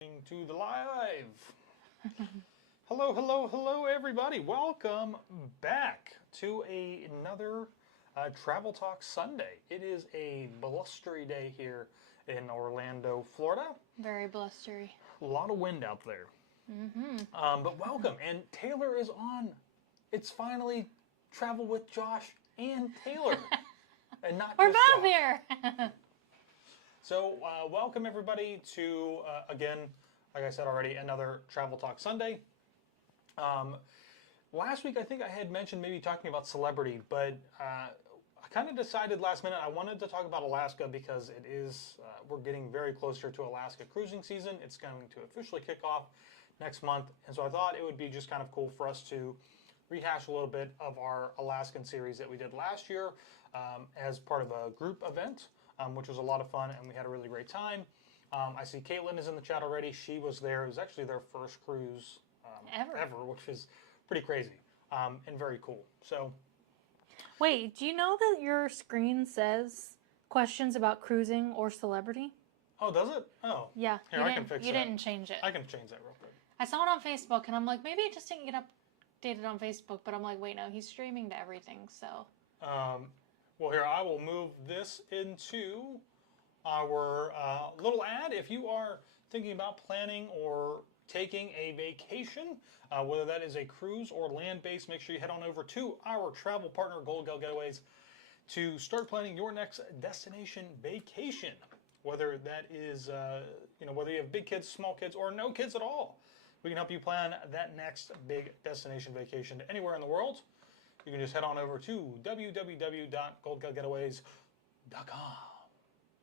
To the live. Hello, hello, hello, everybody. Welcome back to another Travel Talk Sunday. It is a blustery day here in Orlando, Florida. Very blustery. A lot of wind out there. But welcome. And Taylor is on. It's finally Travel with Josh and Taylor. And not We're just both Josh. here. So, welcome everybody to, again, like I said already, another Travel Talk Sunday. Last week, I think I had mentioned maybe talking about celebrity, but I kind of decided last minute I wanted to talk about Alaska because it is, we're getting very closer to Alaska cruising season. It's going to officially kick off next month. And so I thought it would be just kind of cool for us to rehash a little bit of our Alaskan series that we did last year as part of a group event. Which was a lot of fun, and we had a really great time. I see Katelynne is in the chat already. She was there. It was actually their first cruise ever, which is pretty crazy and very cool. So, wait, do you know that your screen says questions about cruising or celebrity? Oh, does it? Oh. Yeah. Here, I can fix you that. didn't change it. I can change that real quick. I saw it on Facebook, and I'm like, maybe it just didn't get updated on Facebook, but I'm like, wait, no, he's streaming to everything, so. Well, here, I will move this into our little ad. If you are thinking about planning or taking a vacation, whether that is a cruise or land-based, make sure you head on over to our travel partner, Gold Gal Getaways, to start planning your next destination vacation. Whether that is, whether you have big kids, small kids, or no kids at all, we can help you plan that next big destination vacation to anywhere in the world. You can just head on over to www.goldgalgetaways.com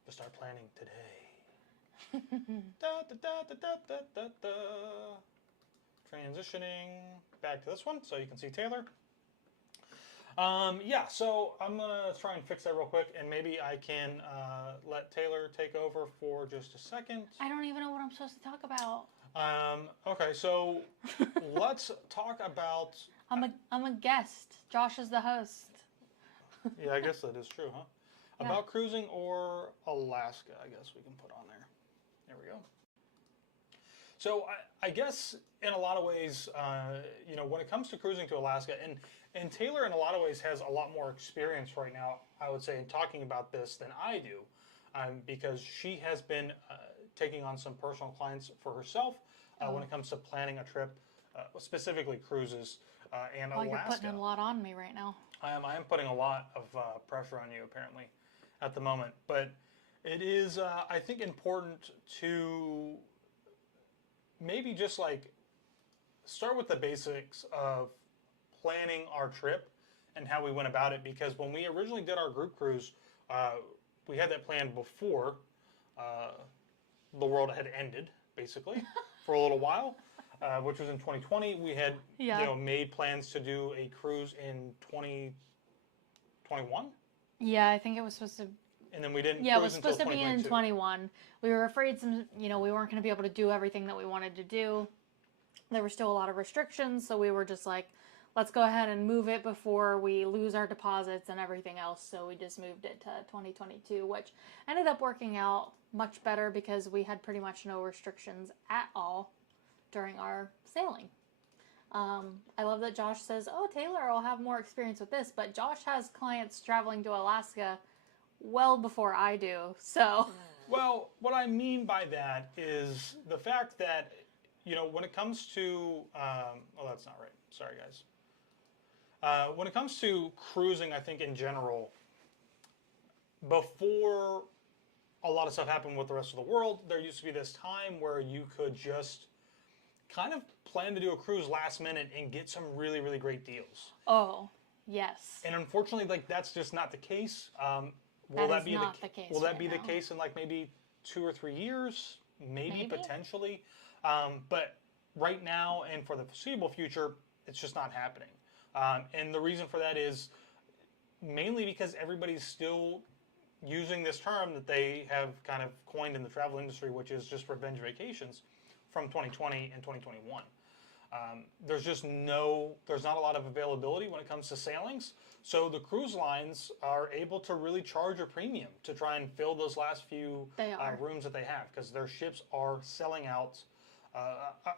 to start planning today. Transitioning back to this one so you can see Taylor. Yeah, so I'm going to try and fix that real quick, and maybe I can let Taylor take over for just a second. I don't even know what I'm supposed to talk about. Okay, so let's talk about... I'm a guest. Josh is the host. Yeah, I guess that is true, huh? Yeah. About cruising or Alaska, I guess we can put on there. There we go. So I guess in a lot of ways, when it comes to cruising to Alaska, and Taylor in a lot of ways has a lot more experience right now, I would say, in talking about this than I do, because she has been taking on some personal clients for herself when it comes to planning a trip, specifically cruises. And Alaska. You're putting a lot on me right now. I am putting a lot of pressure on you, apparently, at the moment. But it is, I think, important to maybe just like start with the basics of planning our trip and how we went about it. Because when we originally did our group cruise, we had that planned before the world had ended, basically, for a little while. Which was in 2020. We had made plans to do a cruise in 2021. Yeah, I think it was supposed to. And then we didn't. Yeah, it was supposed to be in 21. We were afraid we weren't going to be able to do everything that we wanted to do. There were still a lot of restrictions, so we were just like, let's go ahead and move it before we lose our deposits and everything else. So we just moved it to 2022, which ended up working out much better because we had pretty much no restrictions at all during our sailing. I love that Josh says, oh, Taylor will have more experience with this, but Josh has clients traveling to Alaska well before I do, so. Well, what I mean by that is the fact that, when it comes to, that's not right. Sorry, guys. When it comes to cruising, I think in general, before a lot of stuff happened with the rest of the world, there used to be this time where you could just kind of plan to do a cruise last minute and get some really, really great deals. Oh, yes. And unfortunately, that's just not the case. Will that be the case? Will that be the case in maybe 2 or 3 years? Maybe potentially. But right now and for the foreseeable future, it's just not happening. And the reason for that is mainly because everybody's still using this term that they have kind of coined in the travel industry, which is just revenge vacations from 2020 and 2021. There's not a lot of availability when it comes to sailings. So the cruise lines are able to really charge a premium to try and fill those last few rooms that they have, because their ships are selling out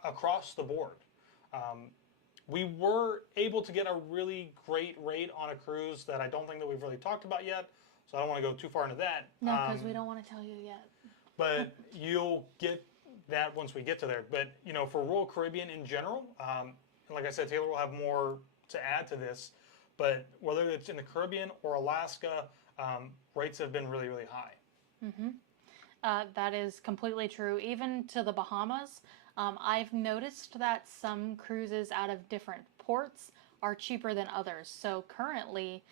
across the board. We were able to get a really great rate on a cruise that I don't think that we've really talked about yet, so I don't want to go too far into that. No, because we don't want to tell you yet. But you'll get that once we get to there. But, you know, for Royal Caribbean in general, like I said, Taylor will have more to add to this, but whether it's in the Caribbean or Alaska, rates have been really, really high. Mm-hmm. That is completely true. Even to the Bahamas, I've noticed that some cruises out of different ports are cheaper than others. So currently,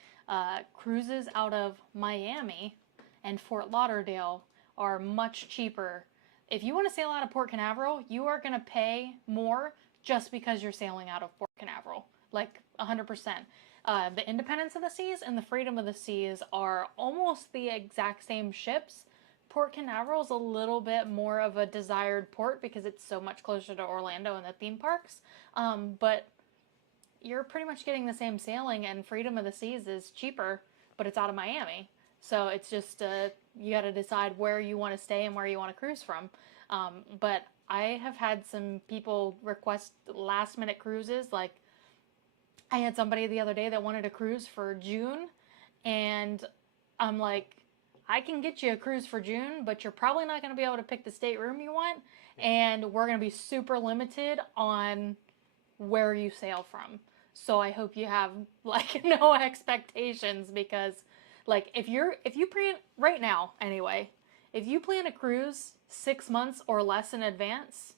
cruises out of Miami and Fort Lauderdale are much cheaper. If you want to sail out of Port Canaveral, you are going to pay more just because you're sailing out of Port Canaveral, like 100%. The Independence of the Seas and the Freedom of the Seas are almost the exact same ships. Port Canaveral is a little bit more of a desired port because it's so much closer to Orlando and the theme parks. But you're pretty much getting the same sailing, and Freedom of the Seas is cheaper, but it's out of Miami. So it's just, you got to decide where you want to stay and where you want to cruise from. But I have had some people request last minute cruises. Like, I had somebody the other day that wanted a cruise for June, and I'm like, I can get you a cruise for June, but you're probably not going to be able to pick the stateroom you want, and we're going to be super limited on where you sail from. So I hope you have, like, no expectations, because, like, if you plan, right now, anyway, if you plan a cruise 6 months or less in advance,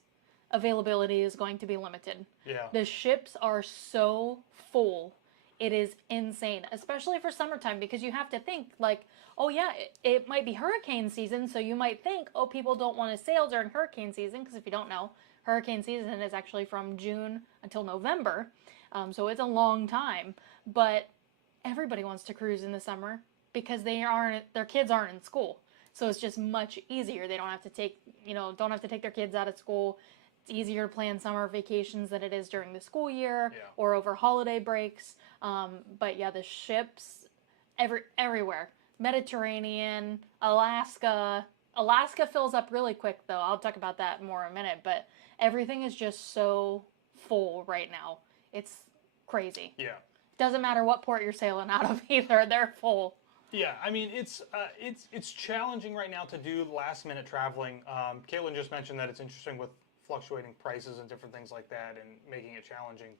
availability is going to be limited. Yeah. The ships are so full. It is insane, especially for summertime, because you have to think, like, oh yeah, it might be hurricane season, so you might think, oh, people don't want to sail during hurricane season, because if you don't know, hurricane season is actually from June until November, so it's a long time, but everybody wants to cruise in the summer because their kids aren't in school, so it's just much easier. They don't have to take their kids out of school. It's easier to plan summer vacations than it is during the school year or over holiday breaks. But yeah, the ships everywhere. Mediterranean, Alaska. Alaska fills up really quick, though. I'll talk about that more in a minute. But everything is just so full right now. It's crazy. Yeah. Doesn't matter what port you're sailing out of either. They're full. Yeah, I mean, it's challenging right now to do last minute traveling. Katelynne just mentioned that it's interesting with fluctuating prices and different things like that, and making it challenging,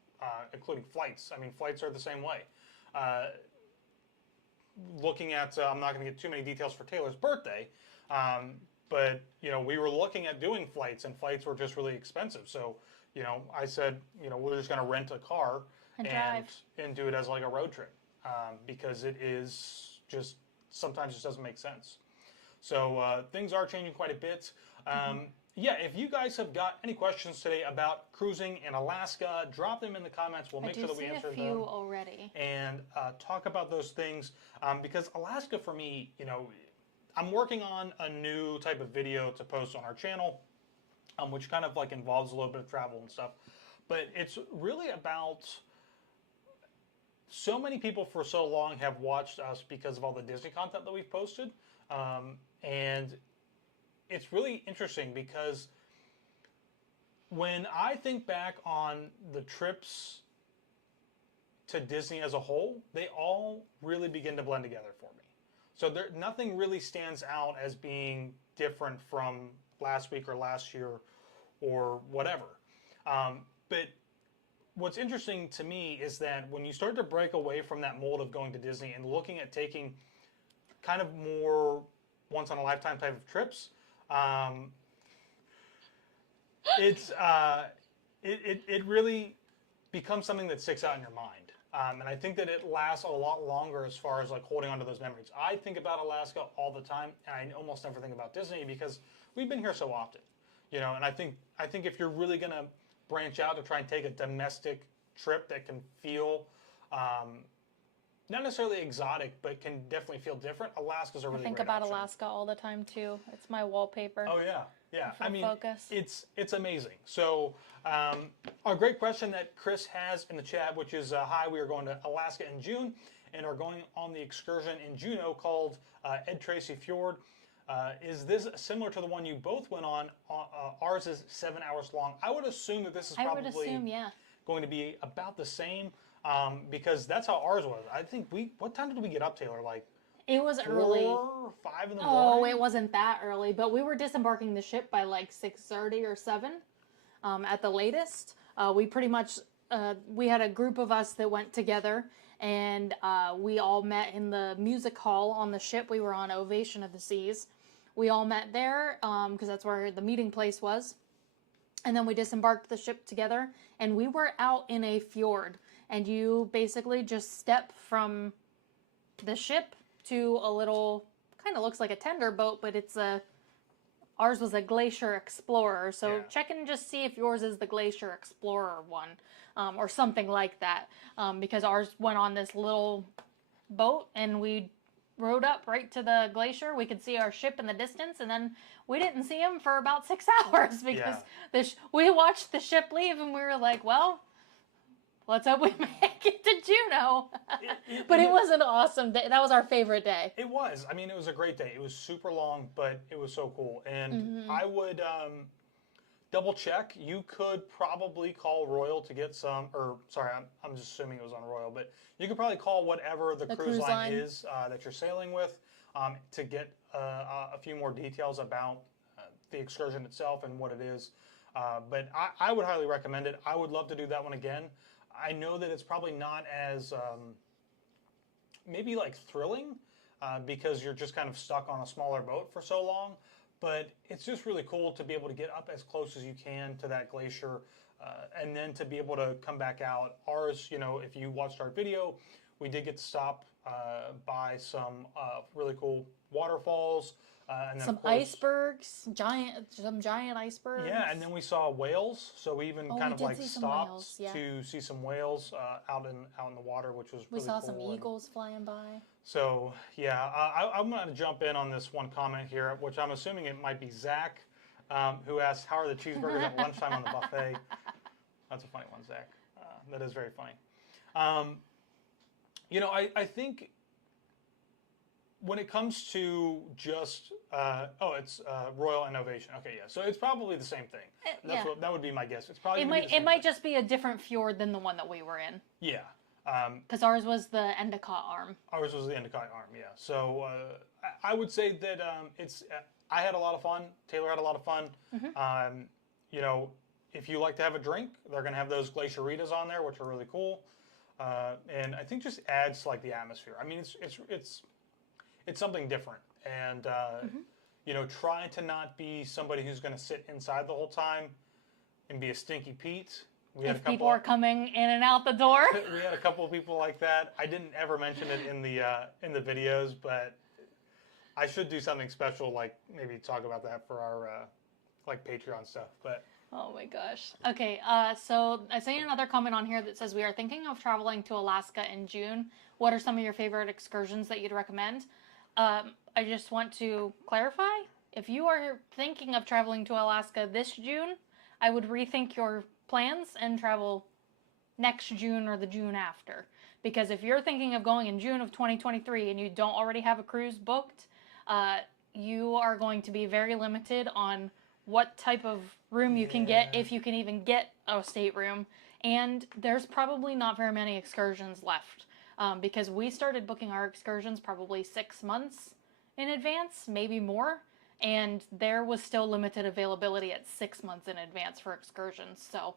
including flights. I mean, flights are the same way. Looking at, I'm not going to get too many details for Taylor's birthday, but, you know, we were looking at doing flights, and flights were just really expensive. So, you know, I said, you know, we're just going to rent a car and do it as like a road trip, because it is just, sometimes just doesn't make sense. So things are changing quite a bit. Yeah, if you guys have got any questions today about cruising in Alaska, drop them in the comments. We'll make sure that we answer them. I do see a few already. And talk about those things. Because Alaska, for me, you know, I'm working on a new type of video to post on our channel, which kind of like involves a little bit of travel and stuff. But it's really about, so many people for so long have watched us because of all the Disney content that we've posted. And it's really interesting because when I think back on the trips to Disney as a whole, they all really begin to blend together for me. So nothing really stands out as being different from last week or last year or whatever. But what's interesting to me is that when you start to break away from that mold of going to Disney and looking at taking kind of more once-in-a-lifetime type of trips, it really becomes something that sticks out in your mind. And I think that it lasts a lot longer as far as like holding on to those memories. I think about Alaska all the time, and I almost never think about Disney because we've been here so often, you know. And I think if you're really gonna branch out to try and take a domestic trip that can feel not necessarily exotic, but can definitely feel different, Alaska's a really great I think about option. Alaska all the time too. It's my wallpaper. Oh yeah, yeah. I mean, focus. It's amazing. So a great question that Chris has in the chat, which is, hi, we are going to Alaska in June and are going on the excursion in Juneau called Ed Tracy Fjord. Is this similar to the one you both went on? Ours is 7 hours long. I would assume that this is probably going to be about the same because that's how ours was. I think what time did we get up, Taylor? Like it was 4, early. 5 in the morning? Oh, it wasn't that early, but we were disembarking the ship by like 6:30 or 7 at the latest. We pretty much, we had a group of us that went together, and we all met in the music hall on the ship. We were on Ovation of the Seas. We all met there because that's where the meeting place was. And then we disembarked the ship together, and we were out in a fjord. And you basically just step from the ship to a little, kind of looks like a tender boat, but ours was a Glacier Explorer. So check and just see if yours is the Glacier Explorer one or something like that. Because ours went on this little boat, and we rode up right to the glacier. We could see our ship in the distance, and then we didn't see him for about 6 hours because we watched the ship leave, and we were like, well, let's hope we make it to Juneau. But it was an awesome day. That was our favorite day. It was. I mean, it was a great day. It was super long, but it was so cool. And I would double check. You could probably call Royal to get some, or sorry, I'm just assuming it was on Royal, but you could probably call whatever the cruise line is that you're sailing with to get a few more details about the excursion itself and what it is. But I would highly recommend it. I would love to do that one again. I know that it's probably not as maybe like thrilling because you're just kind of stuck on a smaller boat for so long. But it's just really cool to be able to get up as close as you can to that glacier and then to be able to come back out. Ours, you know, if you watched our video, we did get to stop by some really cool waterfalls. And then some icebergs, some giant icebergs. Yeah, and then we saw whales. So we even kind of like stopped to see some whales out in the water, which was really cool. We saw some eagles flying by. So yeah, I'm going to jump in on this one comment here, which I'm assuming it might be Zach, who asked, "How are the cheeseburgers at lunchtime on the buffet?" That's a funny one, Zach. That is very funny. You know, I think when it comes to just, it's Royal and Ovation. Okay, yeah. So it's probably the same thing. That would be my guess. It's probably it might just be a different fjord than the one that we were in. Yeah. Because ours was the Endicott Arm. Ours was the Endicott Arm, yeah. So I would say that I had a lot of fun. Taylor had a lot of fun. You know, if you like to have a drink, they're going to have those Glacieritas on there, which are really cool. And I think just adds to like the atmosphere. I mean, it's something different. And, you know, trying to not be somebody who's going to sit inside the whole time and be a stinky Pete. If people are coming in and out the door. We had a couple of people like that. I didn't ever mention it in the videos, but I should do something special, like maybe talk about that for our like Patreon stuff. But oh my gosh. Okay, so I see another comment on here that says we are thinking of traveling to Alaska in June. What are some of your favorite excursions that you'd recommend? I just want to clarify, if you are thinking of traveling to Alaska this June, I would rethink your plans and travel next June or the June after. Because if you're thinking of going in June of 2023 and you don't already have a cruise booked, you are going to be very limited on what type of room you can get, if you can even get a stateroom. And there's probably not very many excursions left. Because we started booking our excursions probably 6 months in advance, maybe more. And there was still limited availability at 6 months in advance for excursions. So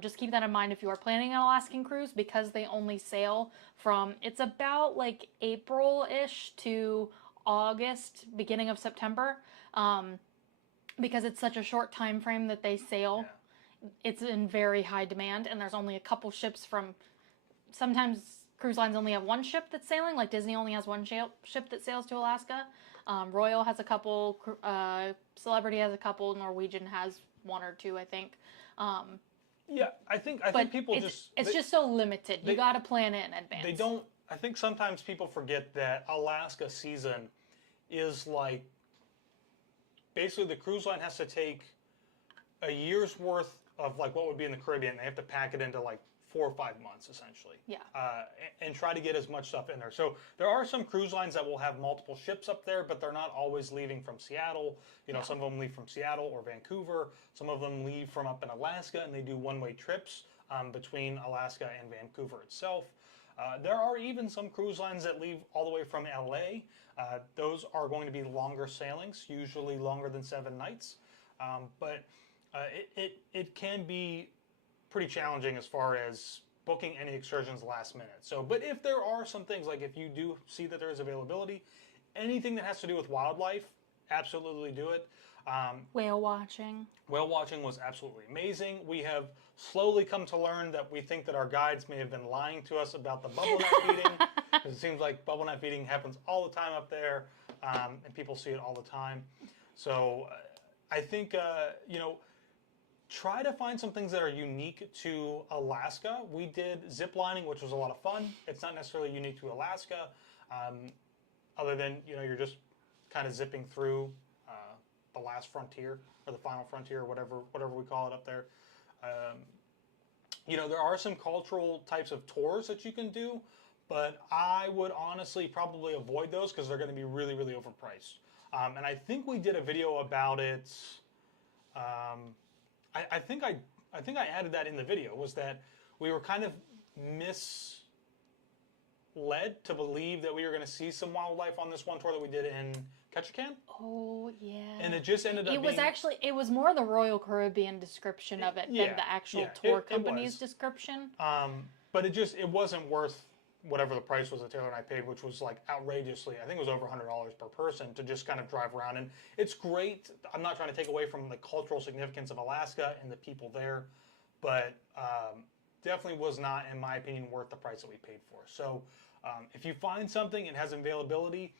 just keep that in mind if you are planning an Alaskan cruise, because they only sail from, it's about like April-ish to August, beginning of September. Because it's such a short time frame that they sail. It's in very high demand, and there's only a couple ships from, sometimes cruise lines only have one ship that's sailing, like Disney only has one ship that sails to Alaska. Royal has a couple, Celebrity has a couple, Norwegian has one or two, I think. Yeah, I think people it's just so limited. You got to plan it in advance. I think sometimes people forget that Alaska season is like, basically the cruise line has to take a year's worth of like what would be in the Caribbean. They have to pack it into like 4 or 5 months, essentially. Yeah. And try to get as much stuff in there. So there are some cruise lines that will have multiple ships up there, but they're not always leaving from Seattle. You know, some of them leave from Seattle or Vancouver. Some of them leave from up in Alaska, and they do one-way trips between Alaska and Vancouver itself. There are even some cruise lines that leave all the way from LA. Those are going to be longer sailings, usually longer than 7 nights. But it can be pretty challenging as far as booking any excursions last minute. So, but if there are some things, like if you do see that there is availability, anything that has to do with wildlife, absolutely do it. Whale watching. Whale watching was absolutely amazing. We have slowly come to learn that we think that our guides may have been lying to us about the bubble net feeding. It seems like bubble net feeding happens all the time up there, and people see it all the time. So I think, you know, try to find some things that are unique to Alaska. We did zip lining, which was a lot of fun. It's not necessarily unique to Alaska, other than, you know, you're just kind of zipping through the last frontier or the final frontier, or whatever we call it up there. You know, there are some cultural types of tours that you can do, but I would honestly probably avoid those because they're going to be really, really overpriced. And I think we did a video about it. I think I added that in the video, was that we were kind of misled to believe that we were going to see some wildlife on this one tour that we did in Ketchikan. Oh, yeah. And it just ended up it was more the Royal Caribbean description of it than the actual tour company's description. But it wasn't worth whatever the price was that Taylor and I paid, which was like outrageously, I think it was over $100 per person to just kind of drive around. And it's great. I'm not trying to take away from the cultural significance of Alaska and the people there, but definitely was not, in my opinion, worth the price that we paid for. So if you find something and has availability,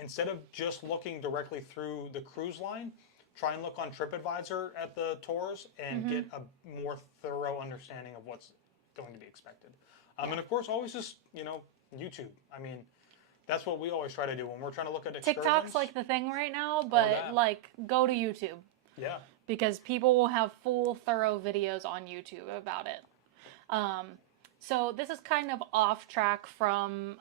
instead of just looking directly through the cruise line, try and look on TripAdvisor at the tours and get a more thorough understanding of what's going to be expected. And of course, always just, you know, YouTube. I mean, that's what we always try to do when we're trying to look at excursions. TikTok's like the thing right now, but like go to YouTube. Yeah. Because people will have full, thorough videos on YouTube about it. So this is kind of off track from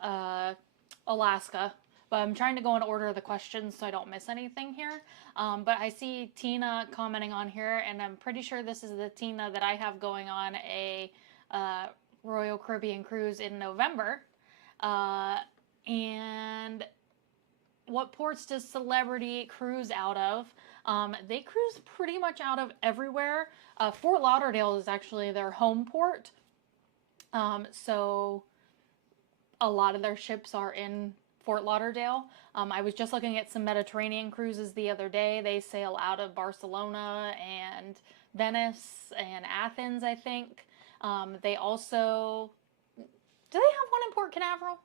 Alaska, but I'm trying to go in order of the questions so I don't miss anything here. But I see Tina commenting on here, and I'm pretty sure this is the Tina that I have going on a Royal Caribbean cruise in November. And what ports does Celebrity cruise out of? They cruise pretty much out of everywhere. Fort Lauderdale is actually their home port. So a lot of their ships are in Fort Lauderdale. I was just looking at some Mediterranean cruises the other day. They sail out of Barcelona and Venice and Athens, I think. They also... Do they have one in Port Canaveral?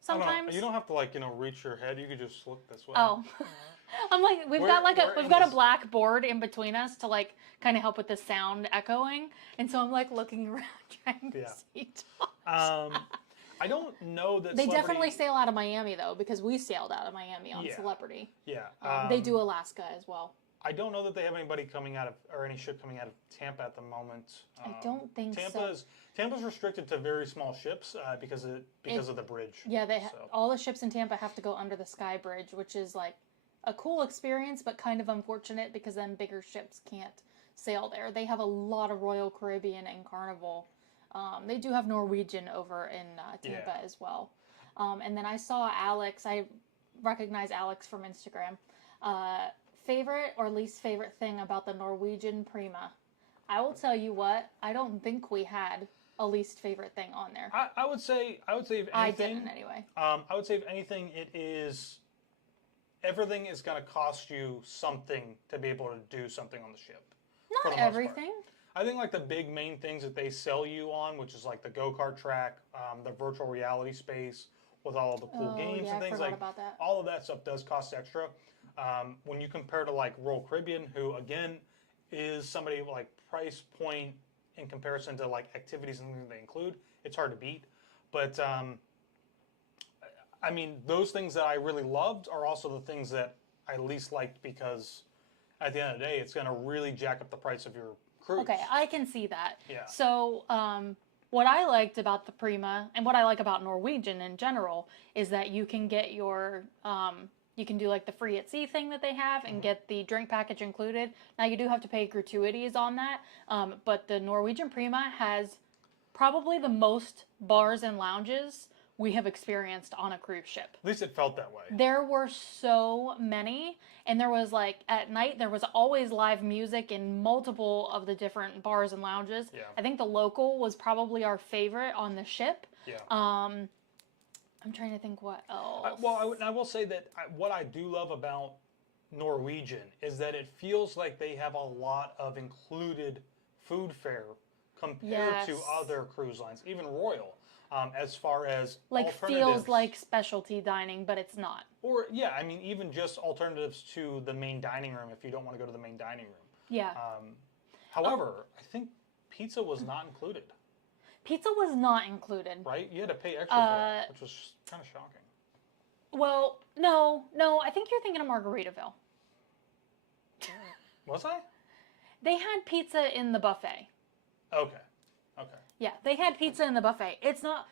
Sometimes? You don't have to, like, you know, reach your head. You could just look this way. Oh. I'm like, we've got a black board in between us to, like, kind of help with the sound echoing. And so I'm, like, looking around trying to see Todd. I don't know that They definitely sail out of Miami, though, because we sailed out of Miami on Celebrity. Yeah. They do Alaska as well. I don't know that they have anybody coming out of, or any ship coming out of Tampa at the moment. I don't think so. Tampa's restricted to very small ships because of the bridge. Yeah, all the ships in Tampa have to go under the Sky Bridge, which is like a cool experience, but kind of unfortunate because then bigger ships can't sail there. They have a lot of Royal Caribbean and Carnival. They do have Norwegian over in Tampa as well. And then I saw Alex. I recognize Alex from Instagram. Favorite or least favorite thing about the Norwegian PRIMA? I will tell you what, I don't think we had a least favorite thing on there. I would say if anything, I didn't anyway. I would say if anything, everything is going to cost you something to be able to do something on the ship. Not everything. I think like the big main things that they sell you on, which is like the go-kart track, the virtual reality space with all of the cool games and things, like about that. All of that stuff does cost extra. When you compare to like Royal Caribbean, who again is somebody like price point in comparison to like activities and things they include, it's hard to beat. But I mean, those things that I really loved are also the things that I least liked, because at the end of the day, it's going to really jack up the price of your cruise. Okay, I can see that. Yeah. So what I liked about the Prima, and what I like about Norwegian in general, is that you can get your, you can do like the free at sea thing that they have and get the drink package included. Now you do have to pay gratuities on that, but the Norwegian Prima has probably the most bars and lounges we have experienced on a cruise ship. At least it felt that way. There were so many, and there was like, at night, there was always live music in multiple of the different bars and lounges. Yeah. I think the local was probably our favorite on the ship. Yeah. I'm trying to think what else. I will say that what I do love about Norwegian is that it feels like they have a lot of included food fare compared to other cruise lines, even Royal. As far as like feels like specialty dining, but it's not. Or yeah, I mean even just alternatives to the main dining room if you don't want to go to the main dining room. Yeah. However, I think pizza was not included. Pizza was not included. Right? You had to pay extra for that, which was kind of shocking. Well, no, I think you're thinking of Margaritaville. Was I? They had pizza in the buffet. Okay. Yeah, they had pizza in the buffet. It's not...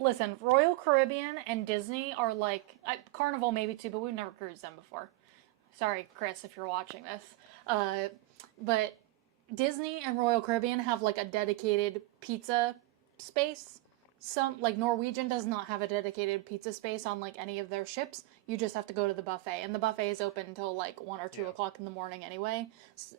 Listen, Royal Caribbean and Disney are like... Carnival maybe too, but we've never cruised them before. Sorry, Chris, if you're watching this. But Disney and Royal Caribbean have like a dedicated pizza space. Like Norwegian does not have a dedicated pizza space on like any of their ships. You just have to go to the buffet, and the buffet is open until like 1 or 2 o'clock in the morning anyway,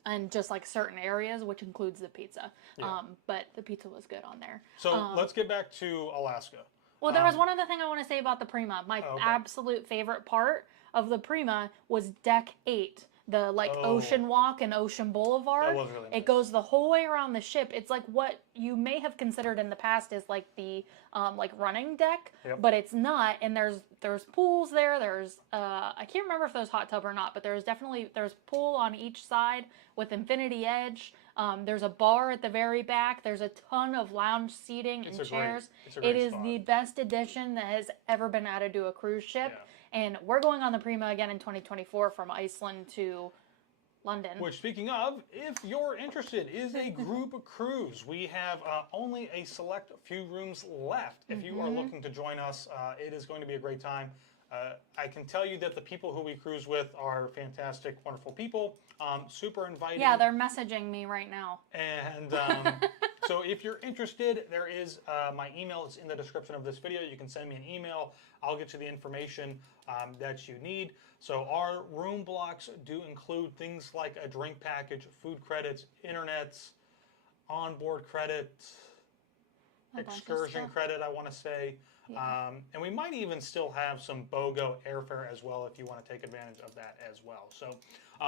and just like certain areas, which includes the pizza. Yeah. But the pizza was good on there. So let's get back to Alaska. Well, there was one other thing I want to say about the Prima. My absolute favorite part of the Prima was Deck 8. The like Ocean Walk and Ocean Boulevard. That was really nice. It goes the whole way around the ship. It's like what you may have considered in the past is like the like running deck, but it's not. And there's pools there. There's I can't remember if there's hot tub or not, but there's pool on each side with infinity edge. There's a bar at the very back. There's a ton of lounge seating and chairs. It is the best addition that has ever been added to a cruise ship. Yeah. And we're going on the Prima again in 2024 from Iceland to London. Which, speaking of, if you're interested, is a group cruise. We have only a select few rooms left. If you are looking to join us, it is going to be a great time. I can tell you that the people who we cruise with are fantastic, wonderful people. Super inviting. Yeah, they're messaging me right now. And so if you're interested, there is my email is in the description of this video. You can send me an email. I'll get you the information that you need. So our room blocks do include things like a drink package, food credits, internets, onboard credit, excursion credit, I want to say. Yeah. And we might even still have some BOGO airfare as well if you want to take advantage of that as well. So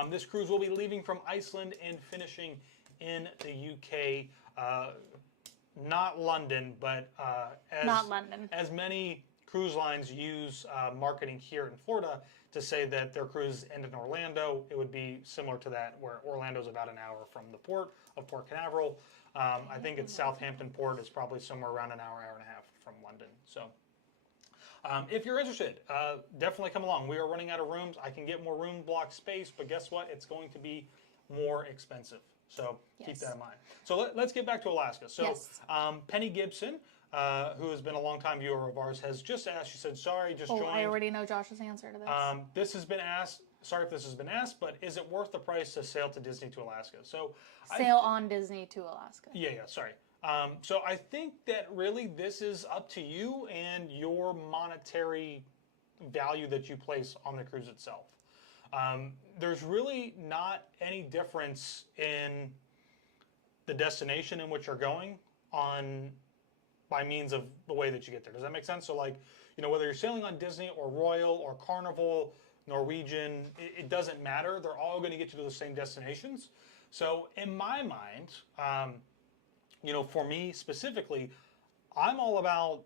this cruise will be leaving from Iceland and finishing in the UK. Not London, but as many cruise lines use marketing here in Florida to say that their cruise end in Orlando, it would be similar to that, where Orlando's about an hour from the port of Port Canaveral. I think it's Southampton Port is probably somewhere around an hour and a half from London. So if you're interested, definitely come along. We are running out of rooms. I can get more room block space, but guess what? It's going to be more expensive. So keep that in mind. So let's get back to Alaska. So Penny Gibson, who has been a longtime viewer of ours, has just asked. She said, sorry, just joined. I already know Josh's answer to this. This has been asked. Sorry if this has been asked, but is it worth the price to sail to Disney to Alaska? So sail on Disney to Alaska. Yeah, sorry. So I think that really this is up to you and your monetary value that you place on the cruise itself. There's really not any difference in the destination in which you're going by means of the way that you get there. Does that make sense? So like, whether you're sailing on Disney or Royal or Carnival, Norwegian, it doesn't matter. They're all going to get you to the same destinations. So in my mind, for me specifically, I'm all about,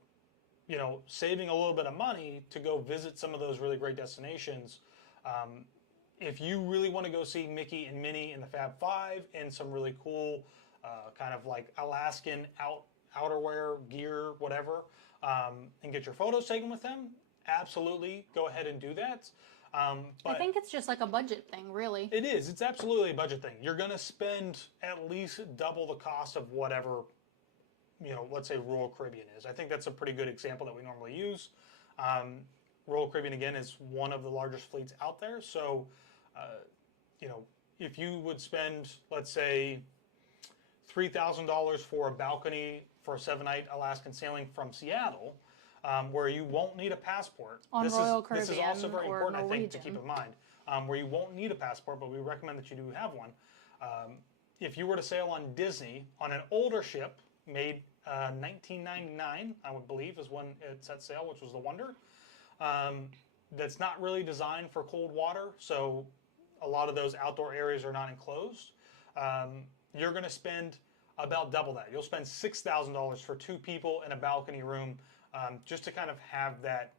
saving a little bit of money to go visit some of those really great destinations. If you really want to go see Mickey and Minnie in the Fab Five and some really cool kind of like Alaskan outerwear, gear, whatever, and get your photos taken with them, absolutely go ahead and do that. But I think it's just like a budget thing, really. It is. It's absolutely a budget thing. You're going to spend at least double the cost of whatever let's say Royal Caribbean is. I think that's a pretty good example that we normally use. Royal Caribbean, again, is one of the largest fleets out there. So, if you would spend, let's say, $3,000 for a balcony for a 7-night Alaskan sailing from Seattle, where you won't need a passport. On Royal Caribbean. This is also very or important, I Norwegian. think, to keep in mind, where you won't need a passport, but we recommend that you do have one. If you were to sail on Disney on an older ship made 1999, I would believe, is when it set sail, which was the Wonder. That's not really designed for cold water, so a lot of those outdoor areas are not enclosed. You're going to spend about double that. You'll spend $6,000 for 2 people in a balcony room, just to kind of have that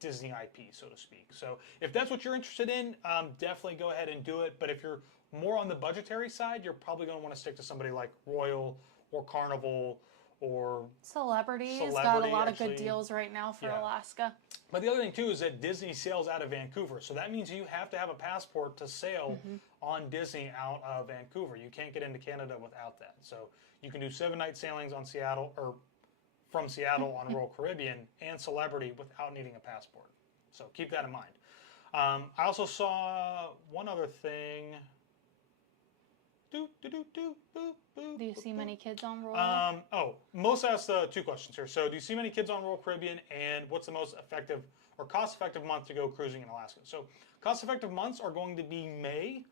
Disney IP, so to speak. So if that's what you're interested in, definitely go ahead and do it. But if you're more on the budgetary side, you're probably going to want to stick to somebody like Royal or Carnival or Celebrity's got a lot of good deals right now for Alaska. But the other thing, too, is that Disney sails out of Vancouver. So that means you have to have a passport to sail on Disney out of Vancouver. You can't get into Canada without that. So you can do 7-night sailings on Seattle, or from Seattle on Royal Caribbean and Celebrity without needing a passport. So keep that in mind. I also saw one other thing. Do you see many kids on Royal? Most asked the 2 questions here. So do you see many kids on Royal Caribbean, and what's the most effective or cost-effective month to go cruising in Alaska? So cost-effective months are going to be May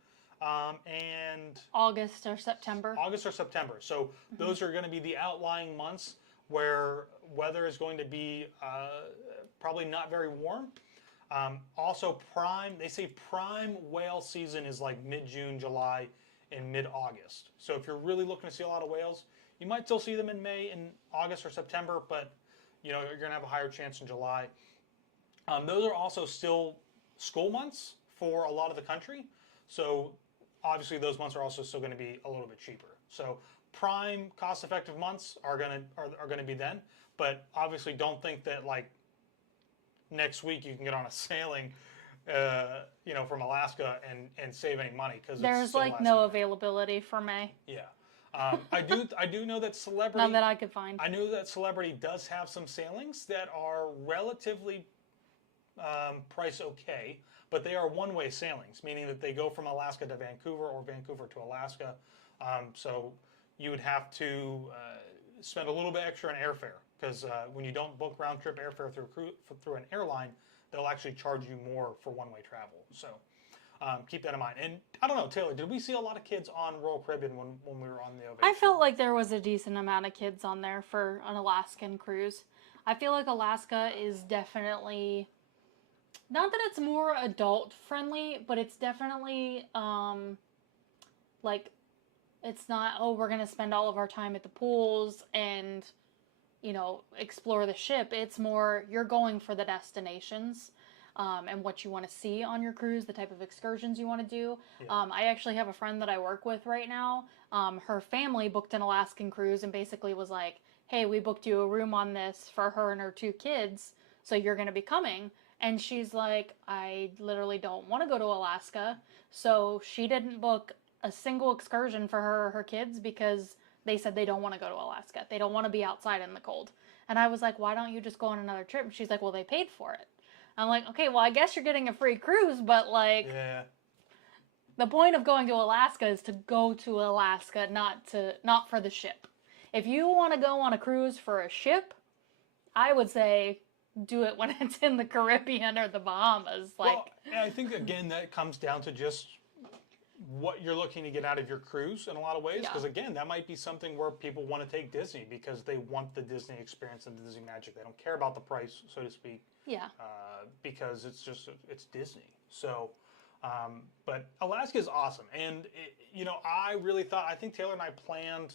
and August or September. So those are going to be the outlying months where weather is going to be probably not very warm. Also they say prime whale season is like mid-June, July, and mid-August. So if you're really looking to see a lot of whales, you might still see them in May and August or September, but you're going to have a higher chance in July. Those are also still school months for a lot of the country. So obviously those months are also still going to be a little bit cheaper. So prime cost-effective months are going to be then, but obviously don't think that like next week you can get on a sailing from Alaska and save any money, because there's like no availability for May. Yeah, I do know that Celebrity. None that I could find. I know that Celebrity does have some sailings that are relatively price okay, but they are one-way sailings, meaning that they go from Alaska to Vancouver or Vancouver to Alaska. So you would have to spend a little bit extra on airfare, because when you don't book round-trip airfare through an airline, they'll actually charge you more for one-way travel. So keep that in mind. And I don't know, Taylor, did we see a lot of kids on Royal Caribbean when we were on the Ovation? I felt like there was a decent amount of kids on there for an Alaskan cruise. I feel like Alaska is definitely, not that it's more adult-friendly, but it's definitely, like, it's not, oh, we're going to spend all of our time at the pools and explore the ship. It's more, you're going for the destinations and what you want to see on your cruise, the type of excursions you want to do. Yeah. I actually have a friend that I work with right now. Her family booked an Alaskan cruise and basically was like, hey, we booked you a room on this for her and her 2 kids, so you're going to be coming. And she's like, I literally don't want to go to Alaska. So she didn't book a single excursion for her or her kids because they said they don't want to go to Alaska. They don't want to be outside in the cold. And I was like, why don't you just go on another trip? And she's like, well, they paid for it. I'm like, okay, well, I guess you're getting a free cruise, but like, yeah. The point of going to Alaska is to go to Alaska, not for the ship. If you want to go on a cruise for a ship, I would say do it when it's in the Caribbean or the Bahamas. Well, I think, again, that comes down to just what you're looking to get out of your cruise in a lot of ways, because again, that might be something where people want to take Disney because they want the Disney experience and the Disney magic. They don't care about the price, so to speak. Yeah. Because it's Disney. So, but Alaska is awesome, and I think Taylor and I planned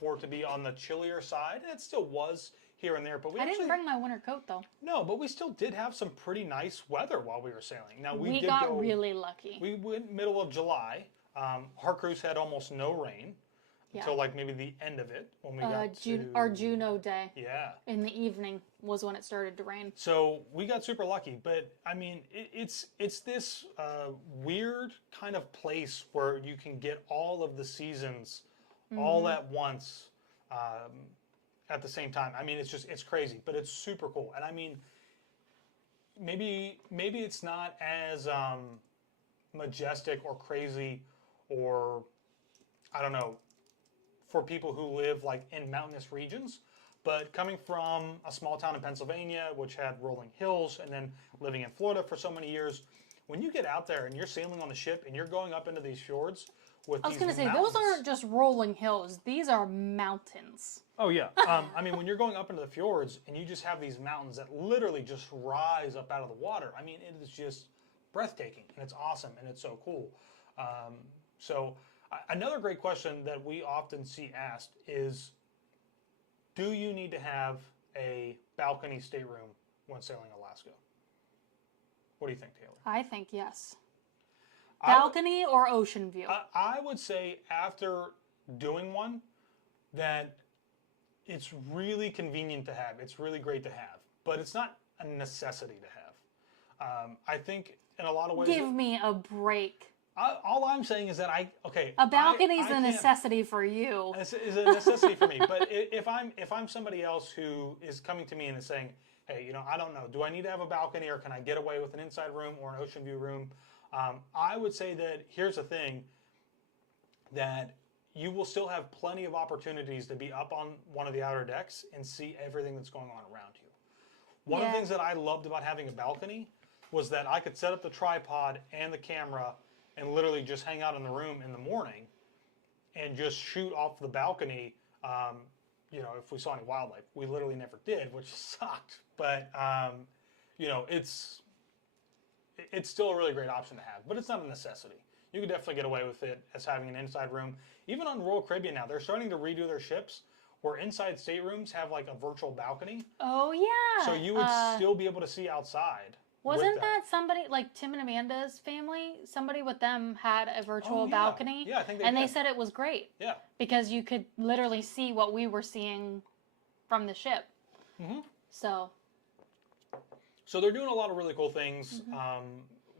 for it to be on the chillier side, and it still was here and there. But I didn't bring my winter coat though. No, but we still did have some pretty nice weather while we were sailing. Now we got really lucky. We went middle of July. Our cruise had almost no rain until like maybe the end of it when we got to our Juno day. Yeah. In the evening was when it started to rain. So we got super lucky, but I mean, it's this weird kind of place where you can get all of the seasons all at once. at the same time. I mean, it's crazy, but it's super cool. And I mean, maybe it's not as majestic or crazy, or I don't know, for people who live like in mountainous regions. But coming from a small town in Pennsylvania, which had rolling hills, and then living in Florida for so many years, when you get out there and you're sailing on the ship and you're going up into these fjords with I was going to say, mountains, those aren't just rolling hills. These are mountains. Oh, yeah. I mean, when you're going up into the fjords and you just have these mountains that literally just rise up out of the water, I mean, it is just breathtaking, and it's awesome, and it's so cool. Another great question that we often see asked is, do you need to have a balcony stateroom when sailing Alaska? What do you think, Taylor? I think yes. Balcony or ocean view? I would say after doing one that it's really convenient to have. It's really great to have. But it's not a necessity to have. I think in a lot of ways... Give me a break. All I'm saying is that a balcony is a necessity for you. It's a necessity for me. But if I'm somebody else who is coming to me and is saying, hey, I don't know, do I need to have a balcony, or can I get away with an inside room or an ocean view room? I would say that here's the thing, that you will still have plenty of opportunities to be up on one of the outer decks and see everything that's going on around you. One of the things that I loved about having a balcony was that I could set up the tripod and the camera and literally just hang out in the room in the morning and just shoot off the balcony, if we saw any wildlife. We literally never did, which sucked. But, it's still a really great option to have. But it's not a necessity. You could definitely get away with it as having an inside room. Even on Royal Caribbean now, they're starting to redo their ships where inside staterooms have like a virtual balcony. Oh, yeah. So you would still be able to see outside. Wasn't that somebody, like Tim and Amanda's family, somebody with them had a virtual balcony? Yeah, I think they said it was great. Yeah. Because you could literally see what we were seeing from the ship. Mm-hmm. So they're doing a lot of really cool things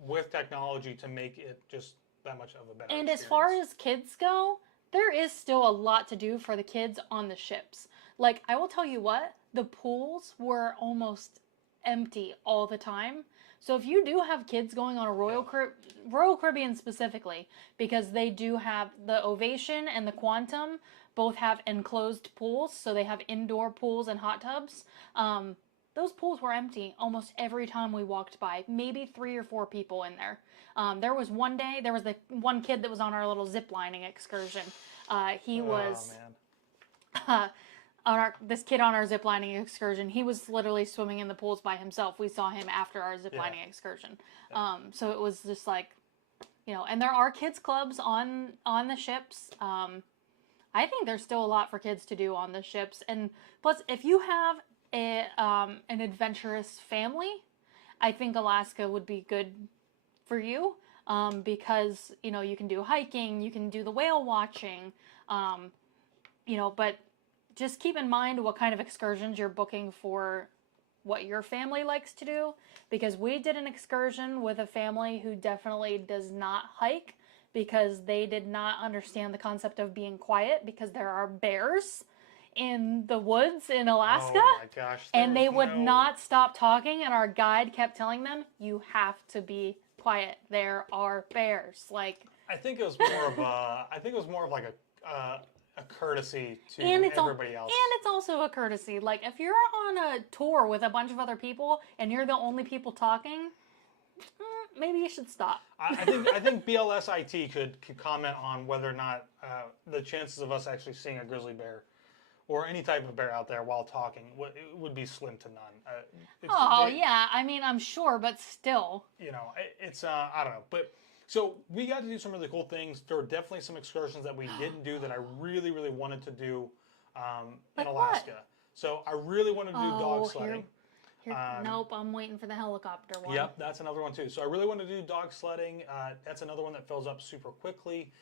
with technology to make it just that much of a better experience. As far as kids go, there is still a lot to do for the kids on the ships. Like, I will tell you what, the pools were almost empty all the time. So if you do have kids going on a Royal Caribbean specifically, because they do have the Ovation and the Quantum, both have enclosed pools, so they have indoor pools and hot tubs. Those pools were empty almost every time we walked by. Maybe 3 or 4 people in there. There was one day, there was the one kid that was on our little zip lining excursion. This kid on our ziplining excursion, he was literally swimming in the pools by himself. We saw him after our ziplining excursion. So it was just like, and there are kids clubs on the ships. I think there's still a lot for kids to do on the ships. And plus, if you have an adventurous family, I think Alaska would be good for you. Because, you can do hiking, you can do the whale watching, but just keep in mind what kind of excursions you're booking for what your family likes to do, because we did an excursion with a family who definitely does not hike because they did not understand the concept of being quiet because there are bears in the woods in Alaska. Oh my gosh. And they would not stop talking, and our guide kept telling them, you have to be quiet. There are bears. I think it was more of like a courtesy to everybody else. And it's also a courtesy. Like, if you're on a tour with a bunch of other people and you're the only people talking, maybe you should stop. I think BLSIT could comment on whether or not the chances of us actually seeing a grizzly bear or any type of bear out there while talking would be slim to none. Yeah. I mean, I'm sure, but still. It's, I don't know. But so we got to do some really cool things. There were definitely some excursions that we didn't do that I really, really wanted to do in Alaska. What? So I really wanted to do dog sledding. Nope, I'm waiting for the helicopter one. Yep, that's another one too. So I really wanted to do dog sledding. That's another one that fills up super quickly.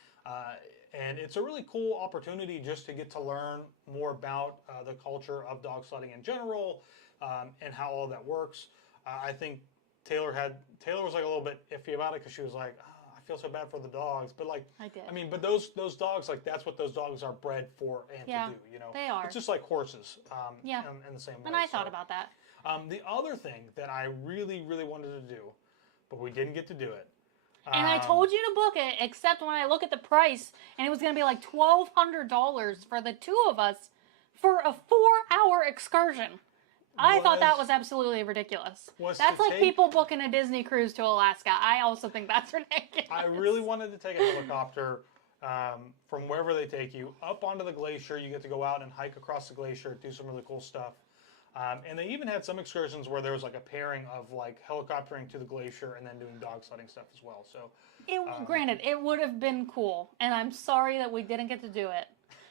And it's a really cool opportunity just to get to learn more about the culture of dog sledding in general and how all that works. I think Taylor was like a little bit iffy about it because she was like, I feel so bad for the dogs, but like I did. I mean, but those dogs, like that's what those dogs are bred for and to do. You know, they are. It's just like horses. Yeah. In the same way. And I thought about that. The other thing that I really, really wanted to do, but we didn't get to do it. And I told you to book it, except when I look at the price, and it was going to be like $1,200 for the two of us for a 4-hour excursion. I thought that was absolutely ridiculous. That's like people booking a Disney cruise to Alaska. I also think that's ridiculous. I really wanted to take a helicopter from wherever they take you up onto the glacier. You get to go out and hike across the glacier, do some really cool stuff. And they even had some excursions where there was like a pairing of like helicoptering to the glacier and then doing dog sledding stuff as well. So, granted, it would have been cool, and I'm sorry that we didn't get to do it.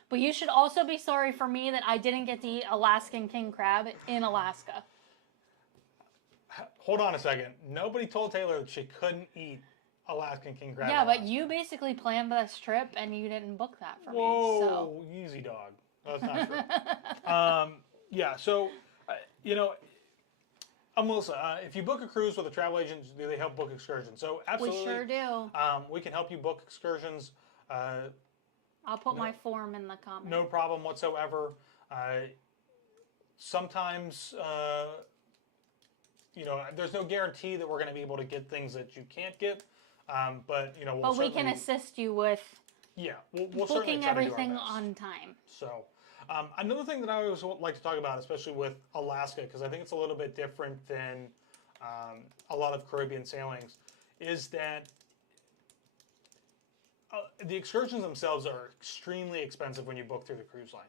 But you should also be sorry for me that I didn't get to eat Alaskan king crab in Alaska. Hold on a second. Nobody told Taylor that she couldn't eat Alaskan king crab. Yeah, but you basically planned this trip and you didn't book that for me. Whoa, easy dog. That's not true. Yeah, so, you know, Melissa, if you book a cruise with a travel agent, do they help book excursions? So, absolutely. We sure do. We can help you book excursions. I'll put my form in the comments. No problem whatsoever. Sometimes, you know, there's no guarantee that we're going to be able to get things that you can't get. But, you know, but we can assist you with we'll booking everything on time. So, another thing that I always like to talk about, especially with Alaska, because I think it's a little bit different than a lot of Caribbean sailings, is that the excursions themselves are extremely expensive when you book through the cruise line.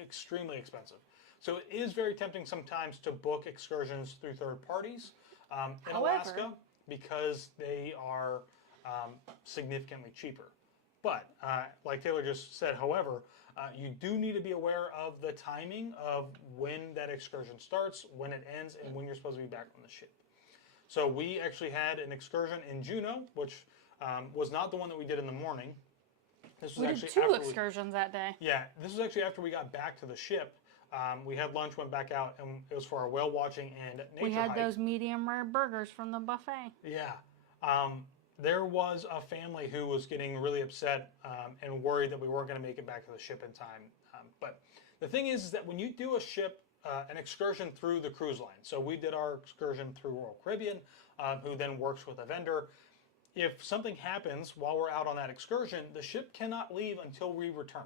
Extremely expensive. So it is very tempting sometimes to book excursions through third parties in Alaska because they are significantly cheaper. But like Taylor just said, however, you do need to be aware of the timing of when that excursion starts, when it ends, and when you're supposed to be back on the ship. So we actually had an excursion in Juneau, which was not the one that we did in the morning. This was we did two excursions that day. Yeah, this was actually after we got back to the ship. We had lunch, went back out, and it was for our whale watching and nature hike. We had those medium rare burgers from the buffet. Yeah. There was a family who was getting really upset and worried that we weren't going to make it back to the ship in time. But the thing is that when you do an excursion through the cruise line, so we did our excursion through Royal Caribbean, who then works with a vendor. If something happens while we're out on that excursion, the ship cannot leave until we return.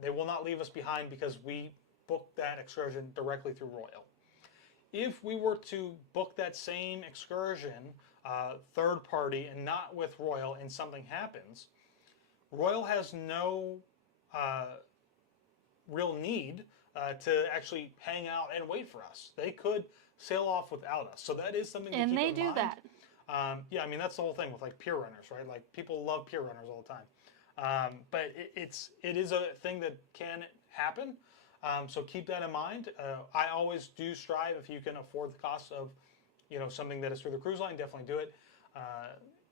They will not leave us behind because we booked that excursion directly through Royal. If we were to book that same excursion third party and not with Royal and something happens, Royal has no real need to actually hang out and wait for us. They could sail off without us. So that is something to keep in mind. And they do that. Yeah, I mean, that's the whole thing with like pier runners, right? Like people love pier runners all the time. But it is a thing that can happen. So keep that in mind. I always do strive, if you can afford the cost of, you know, something that is through the cruise line, definitely do it.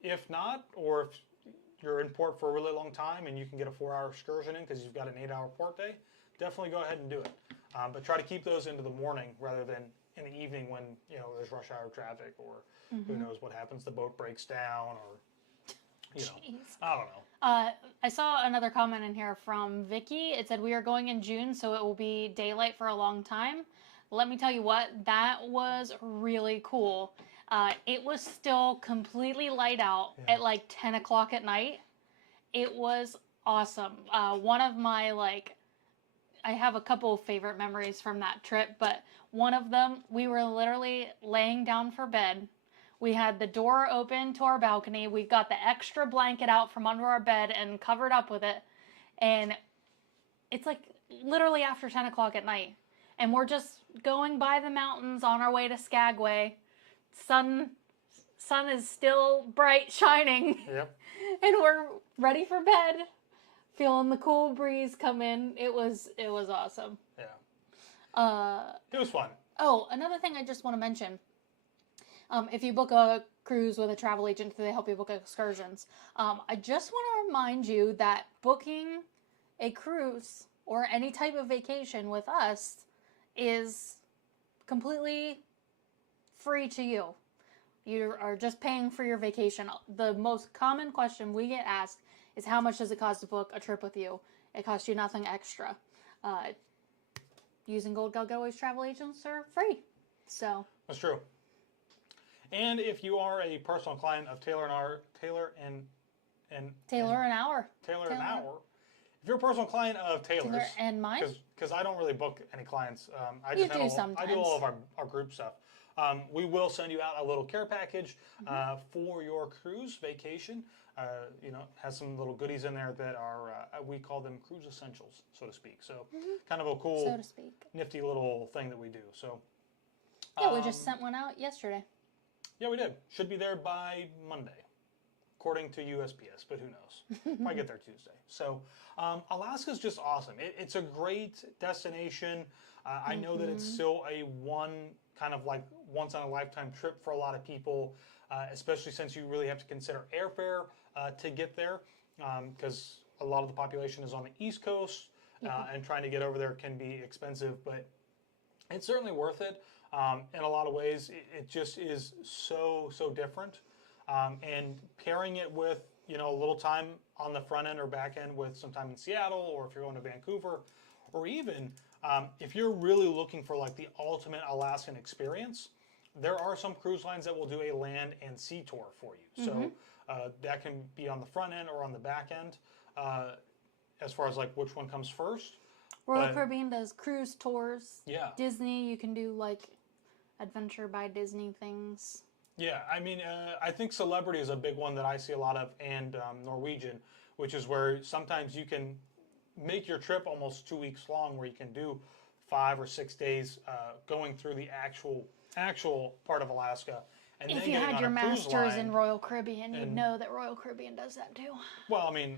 If not, or if you're in port for a really long time and you can get a 4-hour excursion in because you've got an 8-hour port day, definitely go ahead and do it. But try to keep those into the morning rather than in the evening when, you know, there's rush hour traffic or who knows what happens, the boat breaks down or, you know, I don't know. I saw another comment in here from Vicky. It said, we are going in June, so it will be daylight for a long time. Let me tell you what, that was really cool. It was still completely light out at like 10 o'clock at night. It was awesome. One of my, I have a couple of favorite memories from that trip, but one of them, we were literally laying down for bed. We had the door open to our balcony. We got the extra blanket out from under our bed and covered up with it. And it's like literally after 10 o'clock at night. And we're just going by the mountains on our way to Skagway. Sun is still bright, shining. Yep. And we're ready for bed. Feeling the cool breeze come in. It was awesome. Yeah. It was fun. Oh, another thing I just want to mention. If you book a cruise with a travel agent, they help you book excursions. I just want to remind you that booking a cruise or any type of vacation with us is completely free to you. You are just paying for your vacation. The most common question we get asked is how much does it cost to book a trip with you? It costs you nothing extra. Using Gold Gal Getaways travel agents are free. So that's true. And if you are a personal client of Taylor and Hour, if you're a personal client of Taylor's, Taylor and mine, because I don't really book any clients, I sometimes. I do all of our group stuff. We will send you out a little care package for your cruise vacation. Has some little goodies in there that are, we call them cruise essentials, so to speak. So kind of a cool, so to speak, nifty little thing that we do. So yeah, we just sent one out yesterday. Yeah, we did. Should be there by Monday, according to USPS, but who knows? Might get there Tuesday. So Alaska's just awesome. It's a great destination. I know that it's still a kind of like once in a lifetime trip for a lot of people, especially since you really have to consider airfare to get there, because a lot of the population is on the East Coast, and trying to get over there can be expensive, but it's certainly worth it. In a lot of ways, it just is so different. And pairing it with, a little time on the front end or back end with some time in Seattle, or if you're going to Vancouver, or even if you're really looking for like the ultimate Alaskan experience, there are some cruise lines that will do a land and sea tour for you. So that can be on the front end or on the back end, as far as like which one comes first. Royal Caribbean does cruise tours. Yeah. Disney, you can do like Adventure by Disney things. Yeah, I mean, I think Celebrity is a big one that I see a lot of, and Norwegian, which is where sometimes you can make your trip almost 2 weeks long, where you can do 5 or 6 days going through the actual part of Alaska. And if then you had your masters in Royal Caribbean, you'd know that Royal Caribbean does that too. Well, I mean,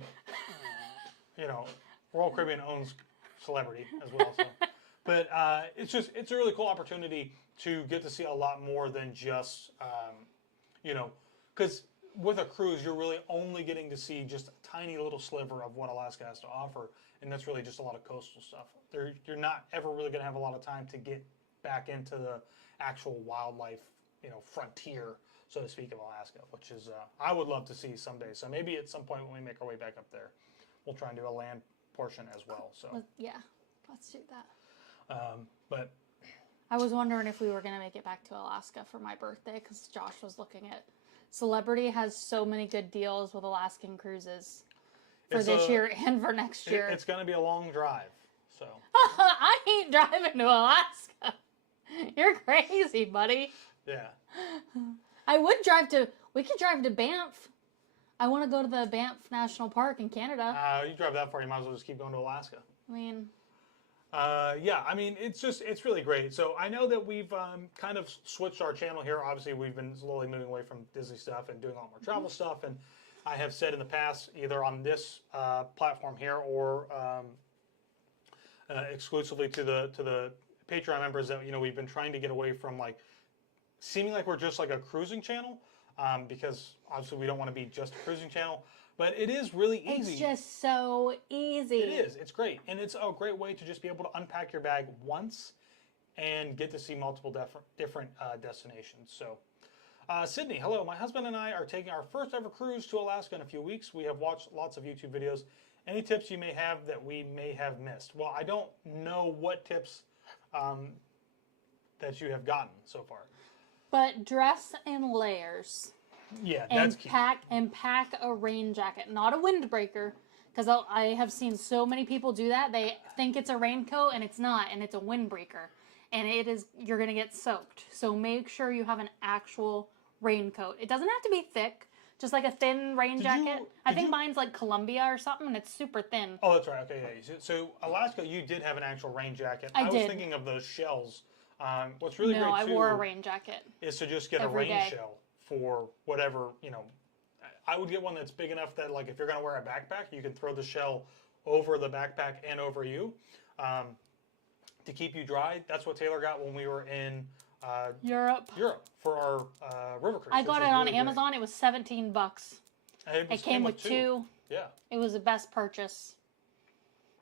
Royal Caribbean owns Celebrity as well. So. But it's a really cool opportunity to get to see a lot more than just, because with a cruise, you're really only getting to see just a tiny little sliver of what Alaska has to offer, and that's really just a lot of coastal stuff. You're not ever really going to have a lot of time to get back into the actual wildlife, frontier, so to speak, of Alaska, which is I would love to see someday. So maybe at some point when we make our way back up there, we'll try and do a land portion as well. So yeah, let's do that. But I was wondering if we were going to make it back to Alaska for my birthday, because Josh was looking at Celebrity has so many good deals with Alaskan cruises for this year and for next year. It's going to be a long drive, so. I ain't driving to Alaska. You're crazy, buddy. Yeah. We could drive to Banff. I want to go to the Banff National Park in Canada. You drive that far, you might as well just keep going to Alaska. I mean... it's really great. So I know that we've kind of switched our channel here. Obviously, we've been slowly moving away from Disney stuff and doing a lot more travel stuff. And I have said in the past, either on this platform here or exclusively to the Patreon members, that we've been trying to get away from like seeming like we're just like a cruising channel, because obviously we don't want to be just a cruising channel. But it is really easy. It's just so easy. It is. It's great. And it's a great way to just be able to unpack your bag once and get to see multiple different destinations. So, Sydney, hello. My husband and I are taking our first ever cruise to Alaska in a few weeks. We have watched lots of YouTube videos. Any tips you may have that we may have missed? Well, I don't know what tips that you have gotten so far. But dress in layers. Yeah, that's key. Pack a rain jacket, not a windbreaker, because I have seen so many people do that. They think it's a raincoat and it's not, and it's a windbreaker, and you're gonna get soaked. So make sure you have an actual raincoat. It doesn't have to be thick, just like a thin rain jacket. I think mine's like Columbia or something, and it's super thin. Oh, that's right. Okay, yeah. So Alaska, you did have an actual rain jacket. I was thinking of those shells. What's really great too, I wore a rain jacket. Is to just get a rain shell. For whatever, I would get one that's big enough that, like, if you're going to wear a backpack, you can throw the shell over the backpack and over you to keep you dry. That's what Taylor got when we were in Europe for our river cruise. I got it on Amazon. Great. It was $17. It came with two. Yeah. It was the best purchase.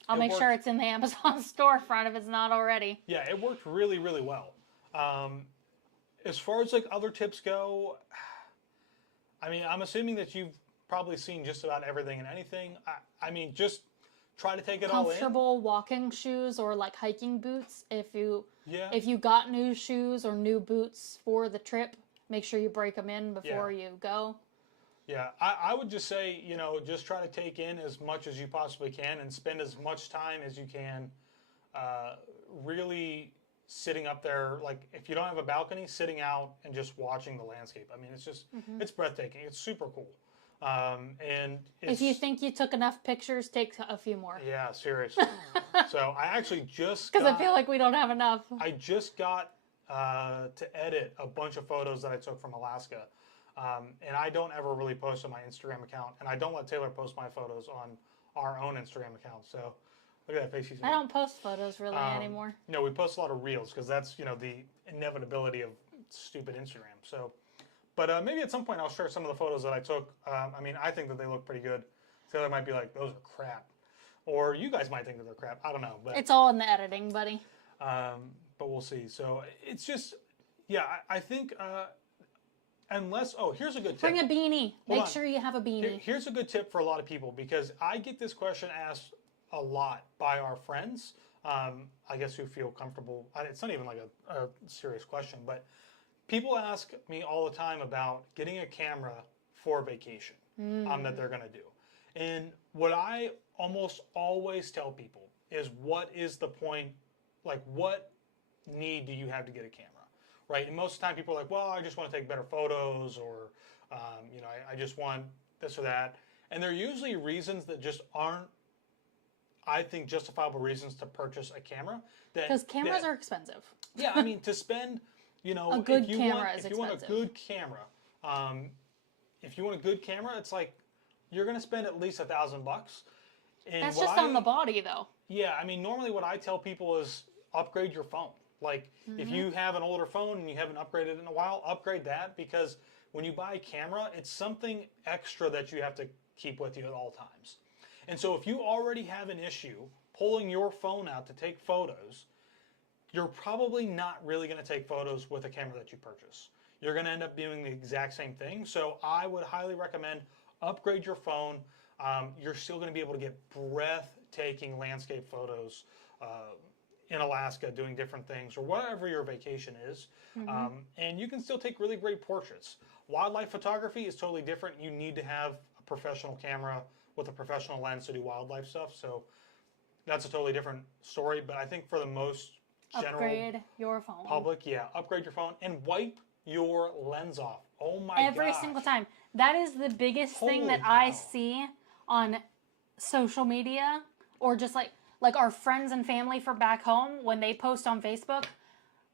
I'll make sure it's in the Amazon storefront if it's not already. Yeah, it worked really, really well. as far as like other tips go, I mean, I'm assuming that you've probably seen just about everything and anything. I mean, just try to take it all in. Comfortable walking shoes or like hiking boots. If you Yeah. if you got new shoes or new boots for the trip, make sure you break them in before you go. Yeah, I would just say, you know, just try to take in as much as you possibly can and spend as much time as you can really sitting up there. Like, if you don't have a balcony, sitting out and just watching the landscape. I mean, it's just, it's breathtaking. It's super cool. And if you think you took enough pictures, take a few more. Yeah, seriously. So I actually just because I feel like we don't have enough. I just got to edit a bunch of photos that I took from Alaska. And I don't ever really post on my Instagram account, and I don't let Taylor post my photos on our own Instagram account. So look at that face she's I don't post photos really anymore. No, we post a lot of reels because that's, you know, the inevitability of stupid Instagram. So, but maybe at some point I'll share some of the photos that I took. I mean, I think that they look pretty good. Taylor might be like, those are crap. Or you guys might think that they're crap. I don't know. But it's all in the editing, buddy. But we'll see. So it's just, yeah, I think... unless, oh, here's a good tip. Bring a beanie. Make sure you have a beanie. Here's a good tip for a lot of people, because I get this question asked a lot by our friends, I guess, who feel comfortable. It's not even like a serious question, but people ask me all the time about getting a camera for vacation that they're going to do. And what I almost always tell people is, what is the point, like, what need do you have to get a camera? Right, and most of the time people are like, well, I just want to take better photos, or, you know, I just want this or that. And they're usually reasons that just aren't, I think, justifiable reasons to purchase a camera. Because cameras are expensive. Yeah, I mean, to spend, you know, a good camera is expensive. If you want a good camera, it's like, you're going to spend at least $1,000 bucks. And that's just on the body, though. Yeah, I mean, normally what I tell people is upgrade your phone. Like, if you have an older phone and you haven't upgraded in a while, upgrade that, because when you buy a camera, it's something extra that you have to keep with you at all times. And so if you already have an issue pulling your phone out to take photos, you're probably not really going to take photos with a camera that you purchase. You're going to end up doing the exact same thing. So I would highly recommend upgrade your phone. You're still going to be able to get breathtaking landscape photos in Alaska, doing different things, or whatever your vacation is. And you can still take really great portraits. Wildlife photography is totally different. You need to have a professional camera with a professional lens to do wildlife stuff. So that's a totally different story. But I think for the most general upgrade your phone. Public, yeah, upgrade your phone and wipe your lens off. Oh my god. Every single time. That is the biggest thing that I see on social media, or just like our friends and family from back home, when they post on Facebook,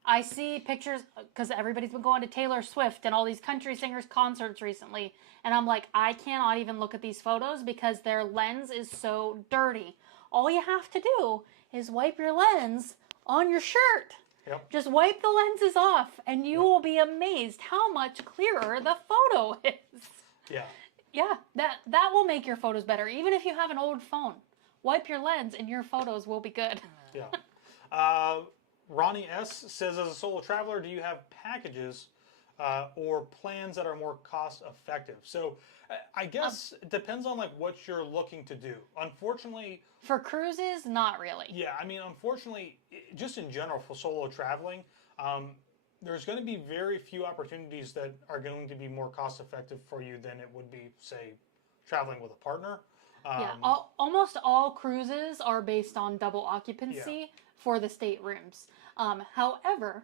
I see pictures, because everybody's been going to Taylor Swift and all these country singers concerts recently, and I'm like, I cannot even look at these photos because their lens is so dirty. All you have to do is wipe your lens on your shirt. Yep. Just wipe the lenses off, and you will be amazed how much clearer the photo is. Yeah. Yeah, that will make your photos better, even if you have an old phone. Wipe your lens and your photos will be good. Yeah. Ronnie S. says, as a solo traveler, do you have packages or plans that are more cost effective? So I guess it depends on like what you're looking to do. Unfortunately, for cruises, not really. Yeah, I mean, unfortunately, just in general for solo traveling, there's going to be very few opportunities that are going to be more cost effective for you than it would be, say, traveling with a partner. Yeah, almost all cruises are based on double occupancy for the staterooms. However,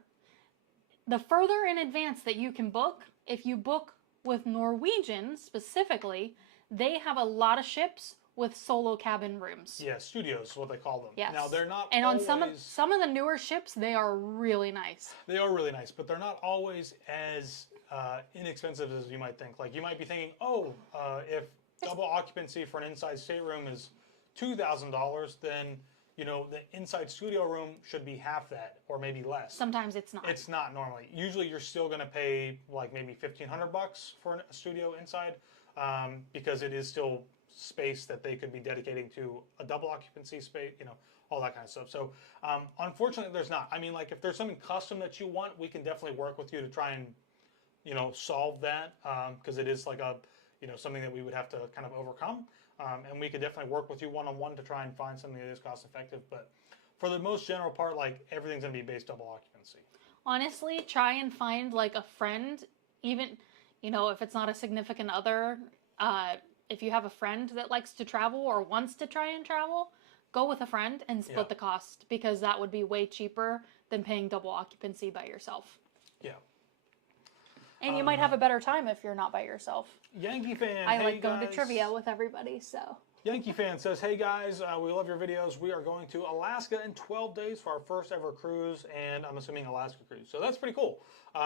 the further in advance that you can book, if you book with Norwegian specifically, they have a lot of ships with solo cabin rooms. Yeah, studios is what they call them. Yes. Now, they're not and always... on some of the newer ships, they are really nice. They are really nice, but they're not always as inexpensive as you might think. Like, you might be thinking, if double occupancy for an inside stateroom is $2,000, then, you know, the inside studio room should be half that, or maybe less. Sometimes it's not. It's not normally. Usually you're still going to pay like maybe $1,500 for a studio inside, because it is still space that they could be dedicating to a double occupancy space, you know, all that kind of stuff. So unfortunately, there's not. I mean, like if there's something custom that you want, we can definitely work with you to try and, you know, solve that, because it is like a, you know, something that we would have to kind of overcome. And we could definitely work with you one-on-one to try and find something that is cost effective. But for the most general part, like everything's gonna be based double occupancy. Honestly, try and find like a friend, even, you know, if it's not a significant other, if you have a friend that likes to travel or wants to try and travel, go with a friend and split the cost, because that would be way cheaper than paying double occupancy by yourself. Yeah. And you might have a better time if you're not by yourself. Yankee fan, I hey like going guys. to trivia with everybody, so. Yankee fan says, hey guys, we love your videos. We are going to Alaska in 12 days for our first ever cruise, and I'm assuming Alaska cruise. So that's pretty cool.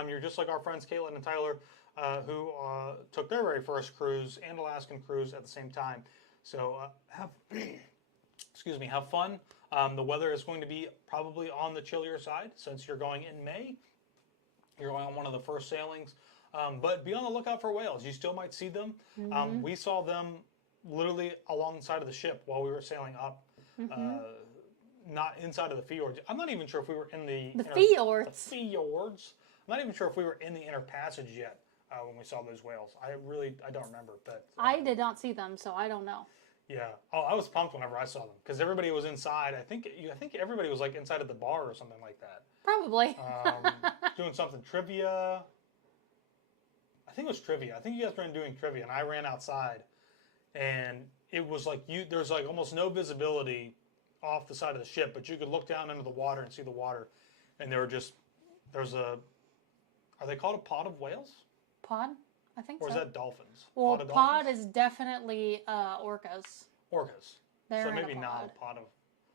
You're just like our friends Katelynne and Tyler, who took their very first cruise and Alaskan cruise at the same time. So have, excuse me, have fun. The weather is going to be probably on the chillier side since you're going in May. You're going on one of the first sailings. But be on the lookout for whales. You still might see them. We saw them literally alongside of the ship while we were sailing up, not inside of the fjords. I'm not even sure if we were in the fjords. The fjords. I'm not even sure if we were in the inner passage yet when we saw those whales. I don't remember. But I did not see them, so I don't know. Yeah. Oh, I was pumped whenever I saw them because everybody was inside. I think everybody was like inside of the bar or something like that. Probably. Doing something trivia. I think it was trivia. I think you guys were doing trivia, and I ran outside, and it was like there's like almost no visibility off the side of the ship, but you could look down into the water and see the water, and there's a, are they called a pod of whales? Pod? I think or so. Or is that dolphins? Well, pod is definitely orcas. Orcas. They're so in maybe a pod. not a pod of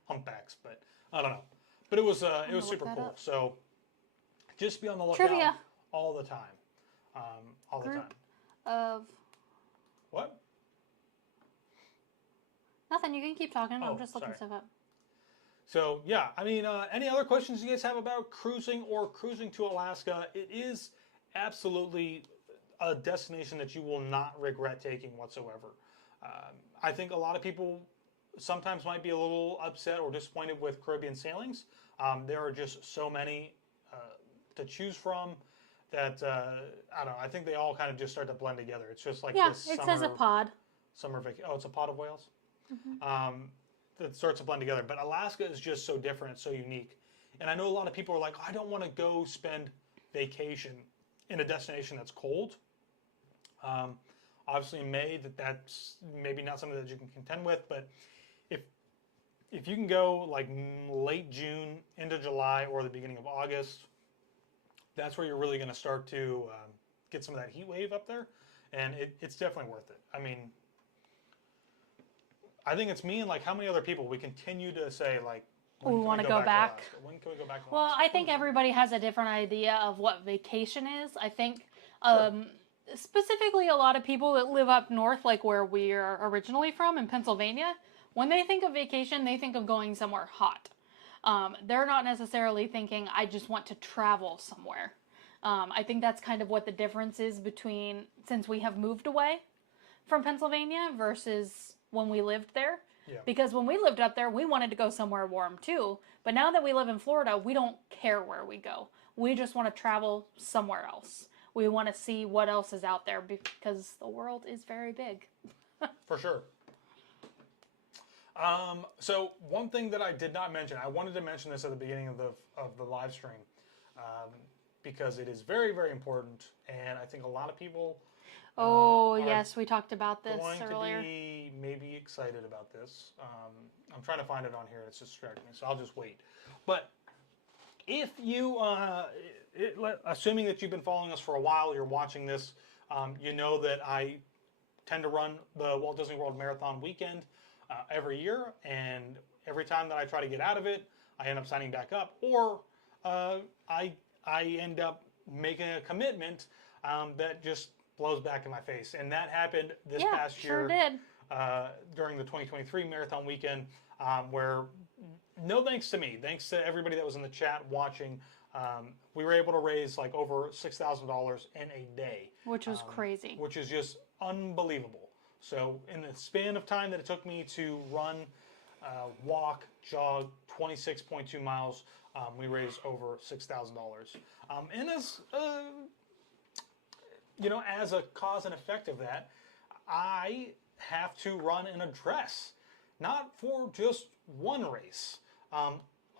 humpbacks, but I don't know. But it was super cool. Up. So just be on the lookout Trivia. all the time. All Group the time. Of What? nothing. You can keep talking. Oh, I'm just looking sorry. stuff up. So yeah, I mean, any other questions you guys have about cruising or cruising to Alaska? It is absolutely a destination that you will not regret taking whatsoever. I think a lot of people sometimes might be a little upset or disappointed with Caribbean sailings. There are just so many to choose from that I don't know. I think they all kind of just start to blend together. It's just like this it summer, says a pod. Oh, it's a pod of whales. That starts to blend together. But Alaska is just so different, it's so unique. And I know a lot of people are like, I don't want to go spend vacation in a destination that's cold. Obviously in May, that's maybe not something that you can contend with, but if you can go like late June into July or the beginning of August, that's where you're really going to start to get some of that heat wave up there, and it's definitely worth it. I mean, I think it's me and like how many other people we continue to say like, we want to go back. When can we go back to Well, Alaska? I think everybody has a different idea of what vacation is. I think specifically a lot of people that live up north, like where we're originally from in Pennsylvania, when they think of vacation, they think of going somewhere hot. They're not necessarily thinking, I just want to travel somewhere. I think that's kind of what the difference is between since we have moved away from Pennsylvania versus when we lived there. Yeah. Because when we lived up there, we wanted to go somewhere warm too. But now that we live in Florida, we don't care where we go. We just want to travel somewhere else. We want to see what else is out there because the world is very big. For sure. So one thing that I did not mention, I wanted to mention this at the beginning of the live stream, because it is very, very important, and I think a lot of people yes, we talked about this earlier. To be maybe excited about this. I'm trying to find it on here. It's distracting me, so I'll just wait. But if you, assuming that you've been following us for a while, you're watching this, you know that I tend to run the Walt Disney World Marathon weekend every year, and every time that I try to get out of it, I end up signing back up, or I end up making a commitment that just blows back in my face. And that happened this past year. Sure did. During the 2023 marathon weekend, where no thanks to me, thanks to everybody that was in the chat watching, we were able to raise like over $6,000 in a day. Which was crazy. Which is just unbelievable. So in the span of time that it took me to run, walk, jog 26.2 miles, we raised over $6,000. And as you know, as a cause and effect of that, I have to run in a dress, not for just one race,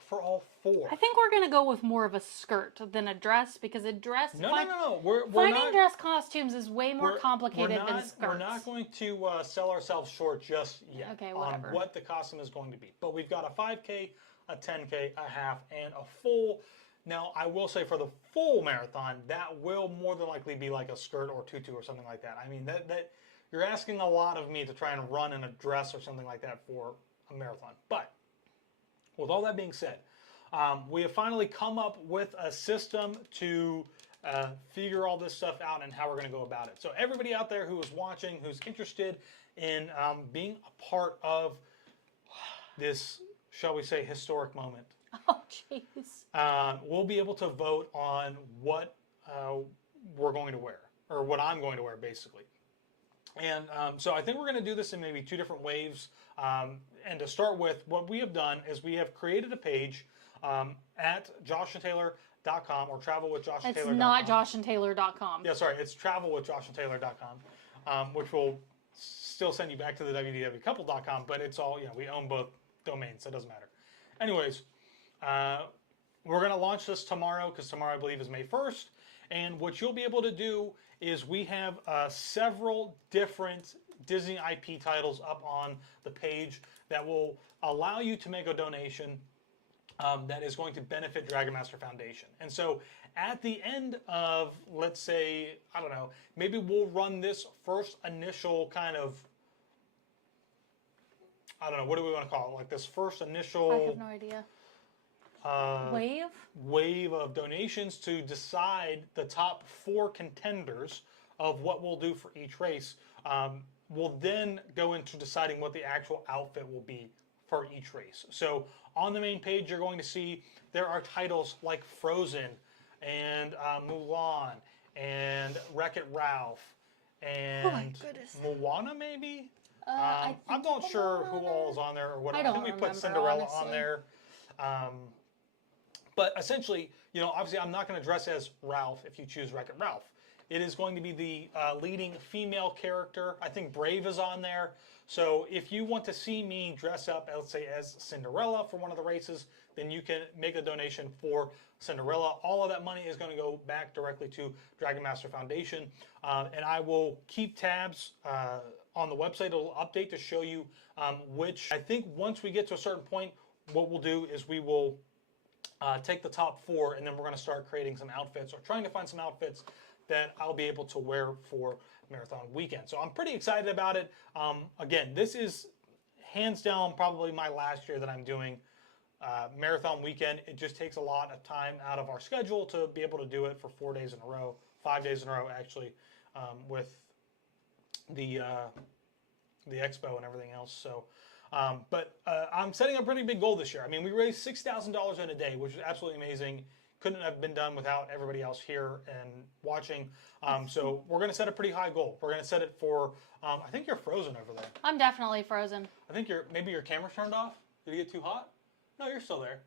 for all 4. I think we're gonna go with more of a skirt than a dress, because a dress. No. We're finding not, dress costumes is way more complicated than skirts. We're not going to sell ourselves short just yet on what the costume is going to be. But we've got a 5K, a 10K, a half, and a full. Now, I will say for the full marathon, that will more than likely be like a skirt or tutu or something like that. I mean, that you're asking a lot of me to try and run in a dress or something like that for a marathon. But with all that being said, we have finally come up with a system to figure all this stuff out and how we're going to go about it. So everybody out there who is watching, who's interested in being a part of this, shall we say, historic moment, oh, jeez, we'll be able to vote on what we're going to wear, or what I'm going to wear, basically. And so I think we're going to do this in maybe 2 different waves. And to start with, what we have done is we have created a page at JOSHandTaylor.com or travelwithjoshandtaylor.com. It's not JOSHandTaylor.com. Yeah, sorry, it's travelwithjoshandtaylor.com, which will still send you back to the www.couple.com, but it's all, you know, we own both domains, so it doesn't matter. Anyways, we're going to launch this tomorrow, because tomorrow I believe is May 1st. And what you'll be able to do is we have several different Disney IP titles up on the page that will allow you to make a donation that is going to benefit Dragon Master Foundation. And so at the end of, let's say, I don't know, maybe we'll run this first initial kind of, I don't know, what do we want to call it? Like this first initial... I have no idea. Wave of donations to decide the top 4 contenders of what we'll do for each race. We'll then go into deciding what the actual outfit will be for each race. So on the main page, you're going to see there are titles like Frozen and Mulan and Wreck-It Ralph and Moana, maybe? I'm not sure who all is on there or what. I think we put Cinderella on there. But essentially, you know, obviously I'm not going to dress as Ralph if you choose Wreck-It Ralph. It is going to be the leading female character. I think Brave is on there. So if you want to see me dress up, let's say, as Cinderella for one of the races, then you can make a donation for Cinderella. All of that money is going to go back directly to Dragon Master Foundation. And I will keep tabs on the website. It'll update to show you which. I think once we get to a certain point, what we'll do is we will take the top 4, and then we're going to start creating some outfits, or trying to find some outfits that I'll be able to wear for Marathon Weekend. So I'm pretty excited about it. Again, this is hands down probably my last year that I'm doing Marathon Weekend. It just takes a lot of time out of our schedule to be able to do it for 4 days in a row, 5 days in a row actually, with the expo and everything else. So, but I'm setting a pretty big goal this year. I mean, we raised $6,000 in a day, which is absolutely amazing. Couldn't have been done without everybody else here and watching. So we're going to set a pretty high goal. We're going to set it for, I think you're frozen over there. I'm definitely frozen. I think maybe your camera's turned off. Did it get too hot? No, you're still there.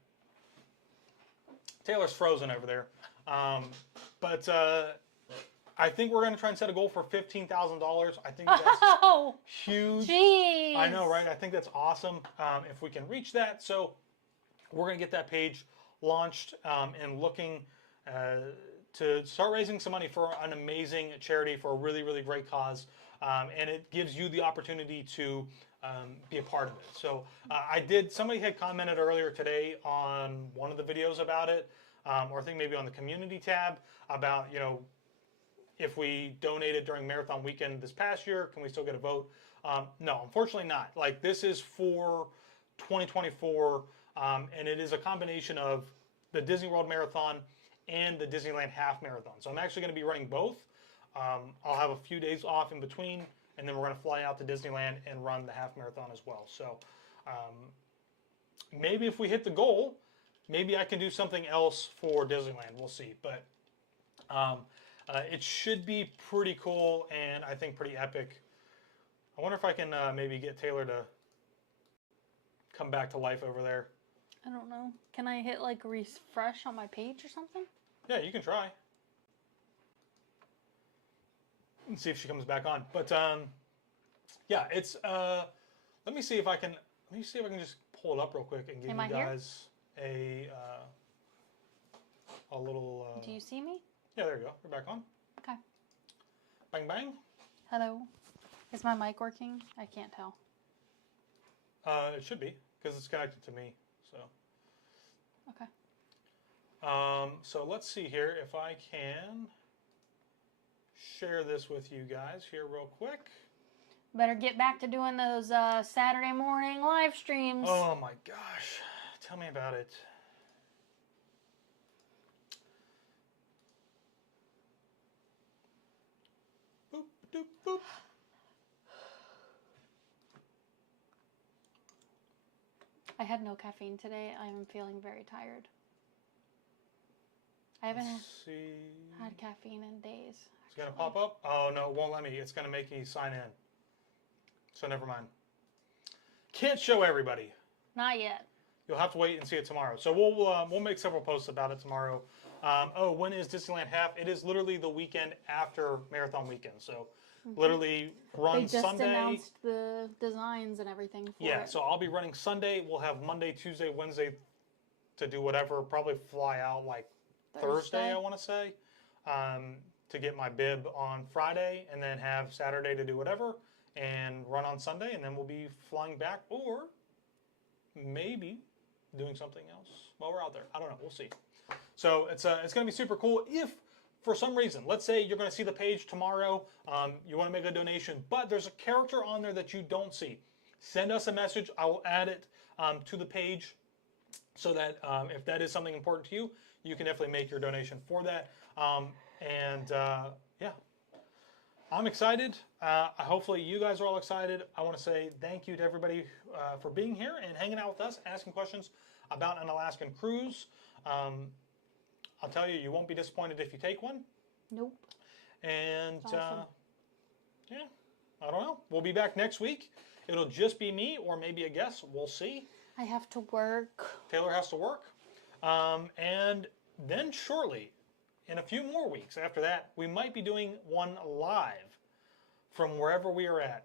Taylor's frozen over there. But I think we're going to try and set a goal for $15,000. I think that's huge. Jeez. I know, right? I think that's awesome if we can reach that. So we're going to get that page launched and looking to start raising some money for an amazing charity for a really, really great cause. And it gives you the opportunity to be a part of it. So somebody had commented earlier today on one of the videos about it, or I think maybe on the community tab about, you know, if we donated during Marathon Weekend this past year, can we still get a vote? No, unfortunately not. Like, this is for 2024, and it is a combination of the Disney World Marathon and the Disneyland Half Marathon. So I'm actually going to be running both. I'll have a few days off in between, and then we're going to fly out to Disneyland and run the Half Marathon as well. So maybe if we hit the goal, maybe I can do something else for Disneyland. We'll see. But it should be pretty cool and I think pretty epic I wonder if I can maybe get Taylor to come back to life over there. I don't know. Can I hit like refresh on my page or something? Yeah, you can try. And see if she comes back on. But yeah, it's let me see if I can just pull it up real quick and give you guys a little Do you see me? Yeah, there you go. You're back on. Okay. Bang bang. Hello. Is my mic working? I can't tell. It should be because it's connected to me. So. Okay. So let's see here if I can share this with you guys here real quick. Better get back to doing those Saturday morning live streams. Oh my gosh. Tell me about it. Boop, doop, boop. I had no caffeine today. I am feeling very tired. I haven't had caffeine in days. It's going to pop up? Oh, no, it won't let me. It's going to make me sign in. So never mind. Can't show everybody. Not yet. You'll have to wait and see it tomorrow. So we'll make several posts about it tomorrow. When is Disneyland Half? It is literally the weekend after Marathon Weekend. So literally run Sunday. They just announced the designs and everything for it. So I'll be running Sunday. We'll have Monday, Tuesday, Wednesday to do whatever. Probably fly out like Thursday I want to say, to get my bib on Friday, and then have Saturday to do whatever, and run on Sunday, and then we'll be flying back, or maybe doing something else while we're out there. I don't know. We'll see. So it's going to be super cool. If for some reason, let's say you're going to see the page tomorrow, you want to make a donation, but there's a character on there that you don't see, send us a message. I will add it to the page so that if that is something important to you, you can definitely make your donation for that. Yeah, I'm excited. Hopefully you guys are all excited. I want to say thank you to everybody for being here and hanging out with us, asking questions about an Alaskan cruise. I'll tell you, you won't be disappointed if you take one. Nope. And awesome. Yeah, I don't know. We'll be back next week. It'll just be me or maybe a guest. We'll see. I have to work. Taylor has to work. And then shortly, in a few more weeks after that, we might be doing one live from wherever we are at.